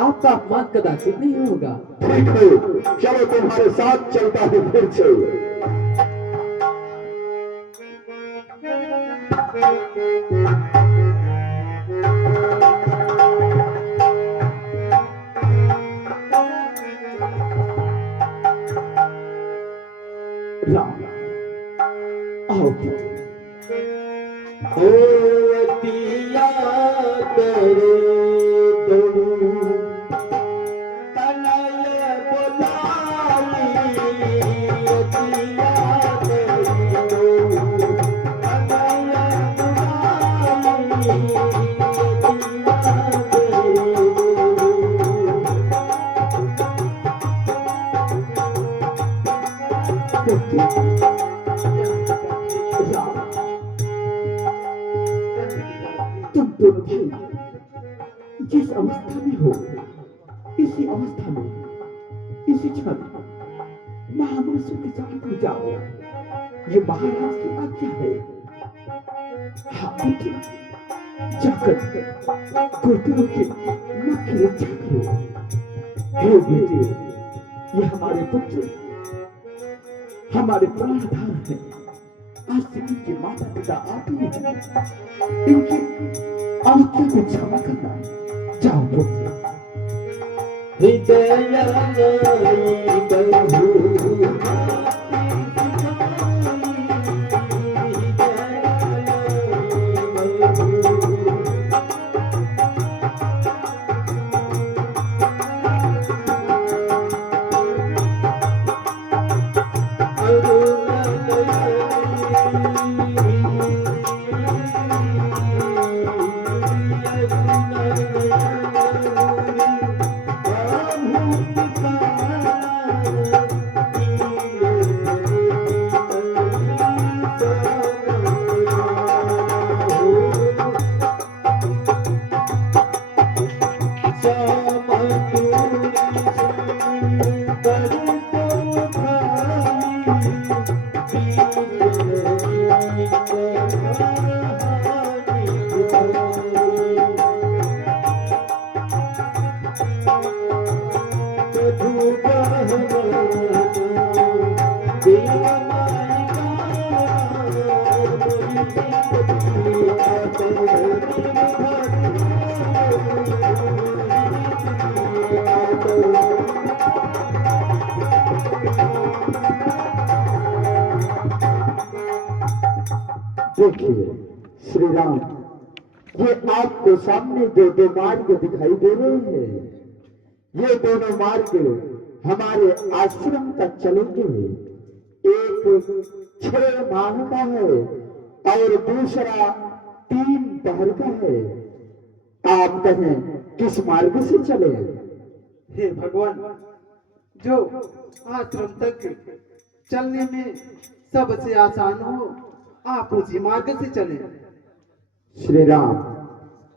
आपका अपमान कदाचित नहीं होगा। ठीक है, चलो तुम्हारे साथ चलता हूँ फिर से। राम, आओ। होतिया करे दो तनय बुलाई, होतिया करे दो तनय बुलाई, होतिया तुम दोनों भाई जिस अवस्था में हो, इसी अवस्था में, इसी क्षण महामनुष्य के साथ में जाओ। ये महाराज की आज्ञा है। हाँ बेटे, जाकर गुरुदेव के मुख की रक्षा करो। हे बेटे, ये हमारे पुत्र, हमारे प्राणधार हैं। आज से इनके माता पिता आप ही हैं। इनकी आज्ञा को क्षमा करना। जाओ पुत्र। हृदय लई बहू देखिए श्री राम, ये आपको सामने जो दो मार्ग दिखाई दे रहे हैं, ये दोनों मार्ग हमारे आश्रम तक चलेंगे। एक 6 माह का है और दूसरा 3 पहर का है। आप कहें किस मार्ग से चले? हे भगवान, जो आश्रम तक चलने में सबसे आसान हो, आप उसी मार्ग से चले। श्री राम,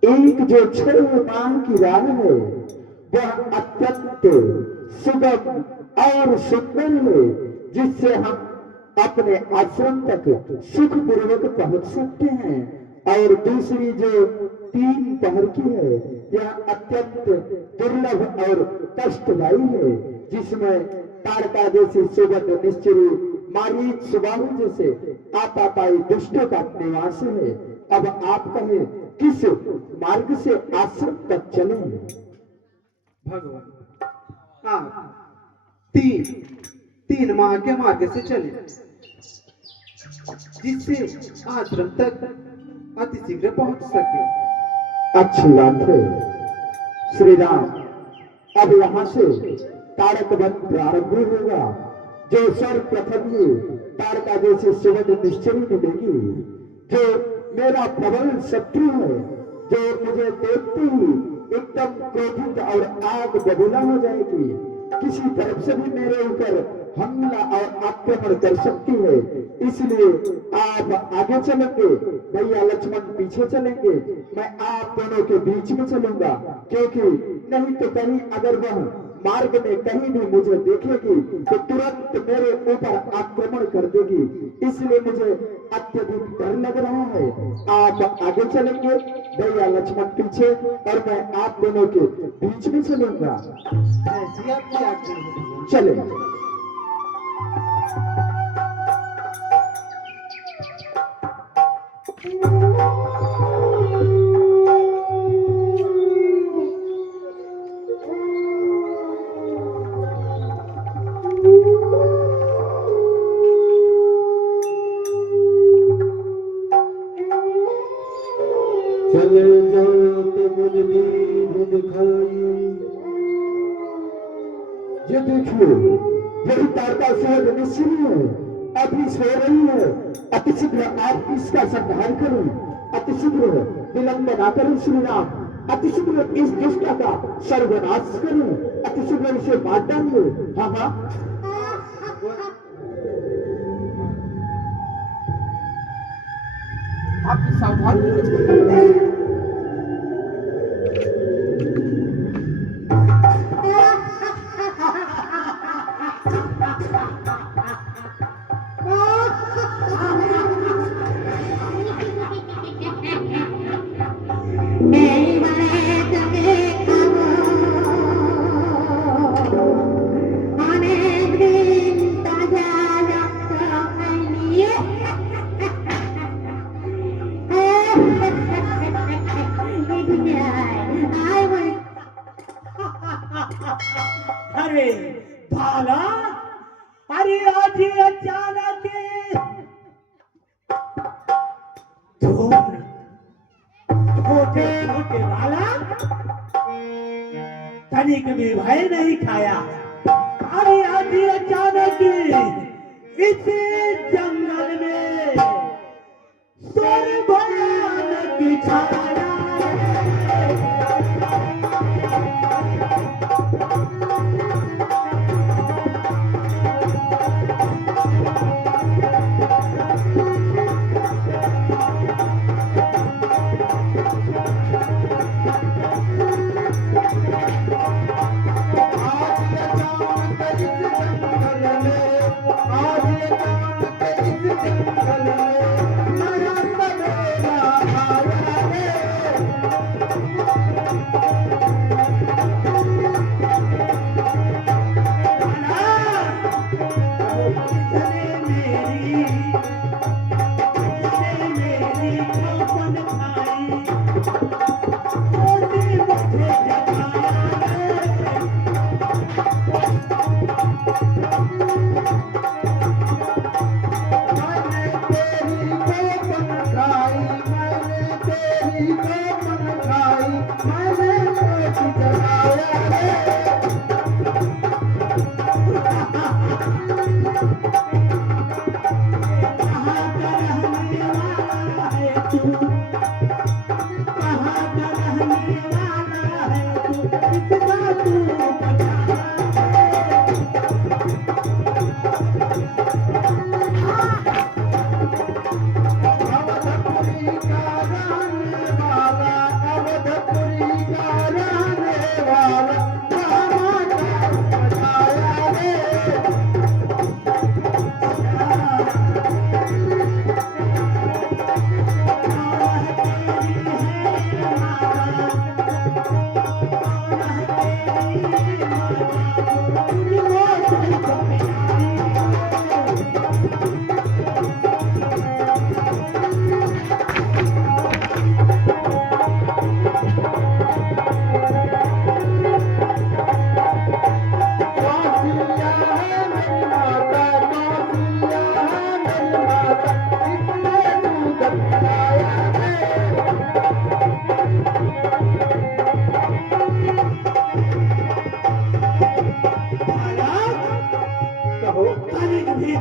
एक जो 6 माह की राह है वह अत्यंत सुगम और सुंदर है, जिससे हम अपने आश्रम तक सुखपूर्वक पहुंच सकते हैं। और दूसरी जो 3 पहर की है, यह अत्यंत दुर्लभ और कष्टदायी है, जिसमें ताड़का जैसी सुगंध, निश्चरी, मारीच, सुबाहु जैसे आतापाई दुष्टों का निवास है। अब आप कहें किस मार्ग से आश्रम तक चले? भगवान, आप 3 माह के मार्ग से चले, जिससे आश्रम तक अति शीघ्र पहुंच सके। अच्छी बात है श्री राम। अब यहाँ से तारक वन प्रारंभ होगा। जो सर्वप्रथम ही तारका जैसी सुगंध निश्चरी मिलेगी, जो मेरा प्रबल शत्रु है, जो मुझे देखते ही एकदम क्रोधित और आग बबूला हो जाएगी, किसी तरफ से भी मेरे ऊपर हमला और आक्रमण कर सकती है। इसलिए आप आगे चलेंगे, भैया लक्ष्मण पीछे चलेंगे, मैं आप दोनों के बीच में चलूंगा, क्योंकि नहीं तो कहीं अगर वह मार्ग में कहीं भी मुझे देखेगी तो तुरंत मेरे ऊपर आक्रमण कर देगी। इसलिए मुझे अत्यधिक डर लग रहा है। आप आगे चलेंगे, भैया लक्ष्मण पीछे, और मैं आप दोनों के बीच में चलूंगा। ऐसी आपकी आज्ञा हो। चले। चले जाओ तो मुझ दीन दिखाई। ये देखिए, यही तारका सुगंध निश्चरी है, अभी सो रही है। अतिशीघ्र आप इसका संहार करें, अतिशीघ्र विलंब ना करें श्री राम। अतिशीघ्र इस दुष्ट का सर्वनाश करें, अतिशीघ्र इसे मार डालिए। हाँ हाँ, आप सावधान अरे भाला, अरे आज ही अचानक धूम मोटे मोटे भाला, तनिक भी भय नहीं खाया। अरे आज ही अचानक इस जंगल में सर भयानक छाया। आज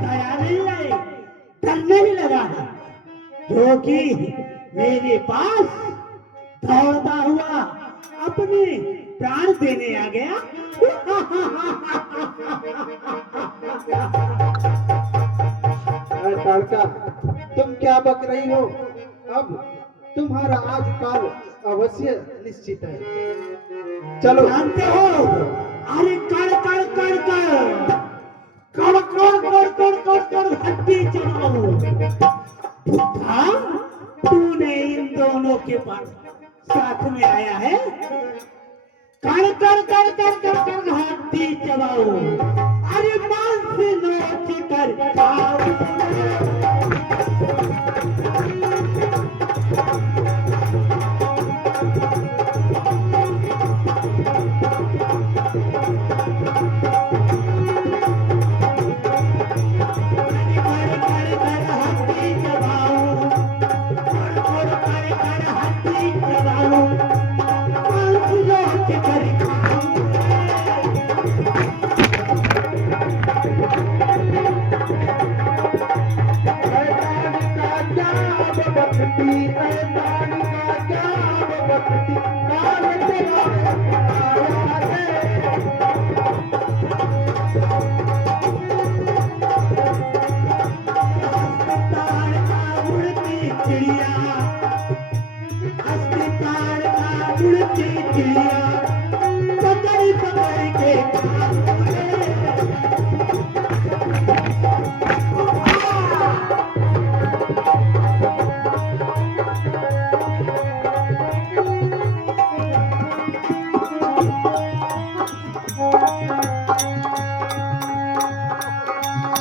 दया नहीं आई, डर नहीं लगा, क्योंकि मेरे पास दौड़ता हुआ अपने प्राण देने आ गया। अरे ताड़का, तुम क्या बक रही हो? अब तुम्हारा आज काल अवश्य निश्चित है। चलो। जानते हो, अरे कड़ कड़ कड़ कड़ कड़ कड़ कड़ कड़ कड़ कड़ हड्डी चढ़ाओ। बुद्धा, तूने इन दोनों के पास साथ में आया है, कड़ कड़ कड़ कड़ कड़ कड़ हड्डी चबाओ, अरे मांस नोच कर खाओ।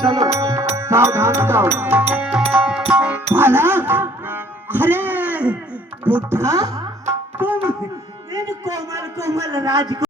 चलो, सावधान जाओ। भला, अरे बुद्धा, तुम इन कोमल कोमल राज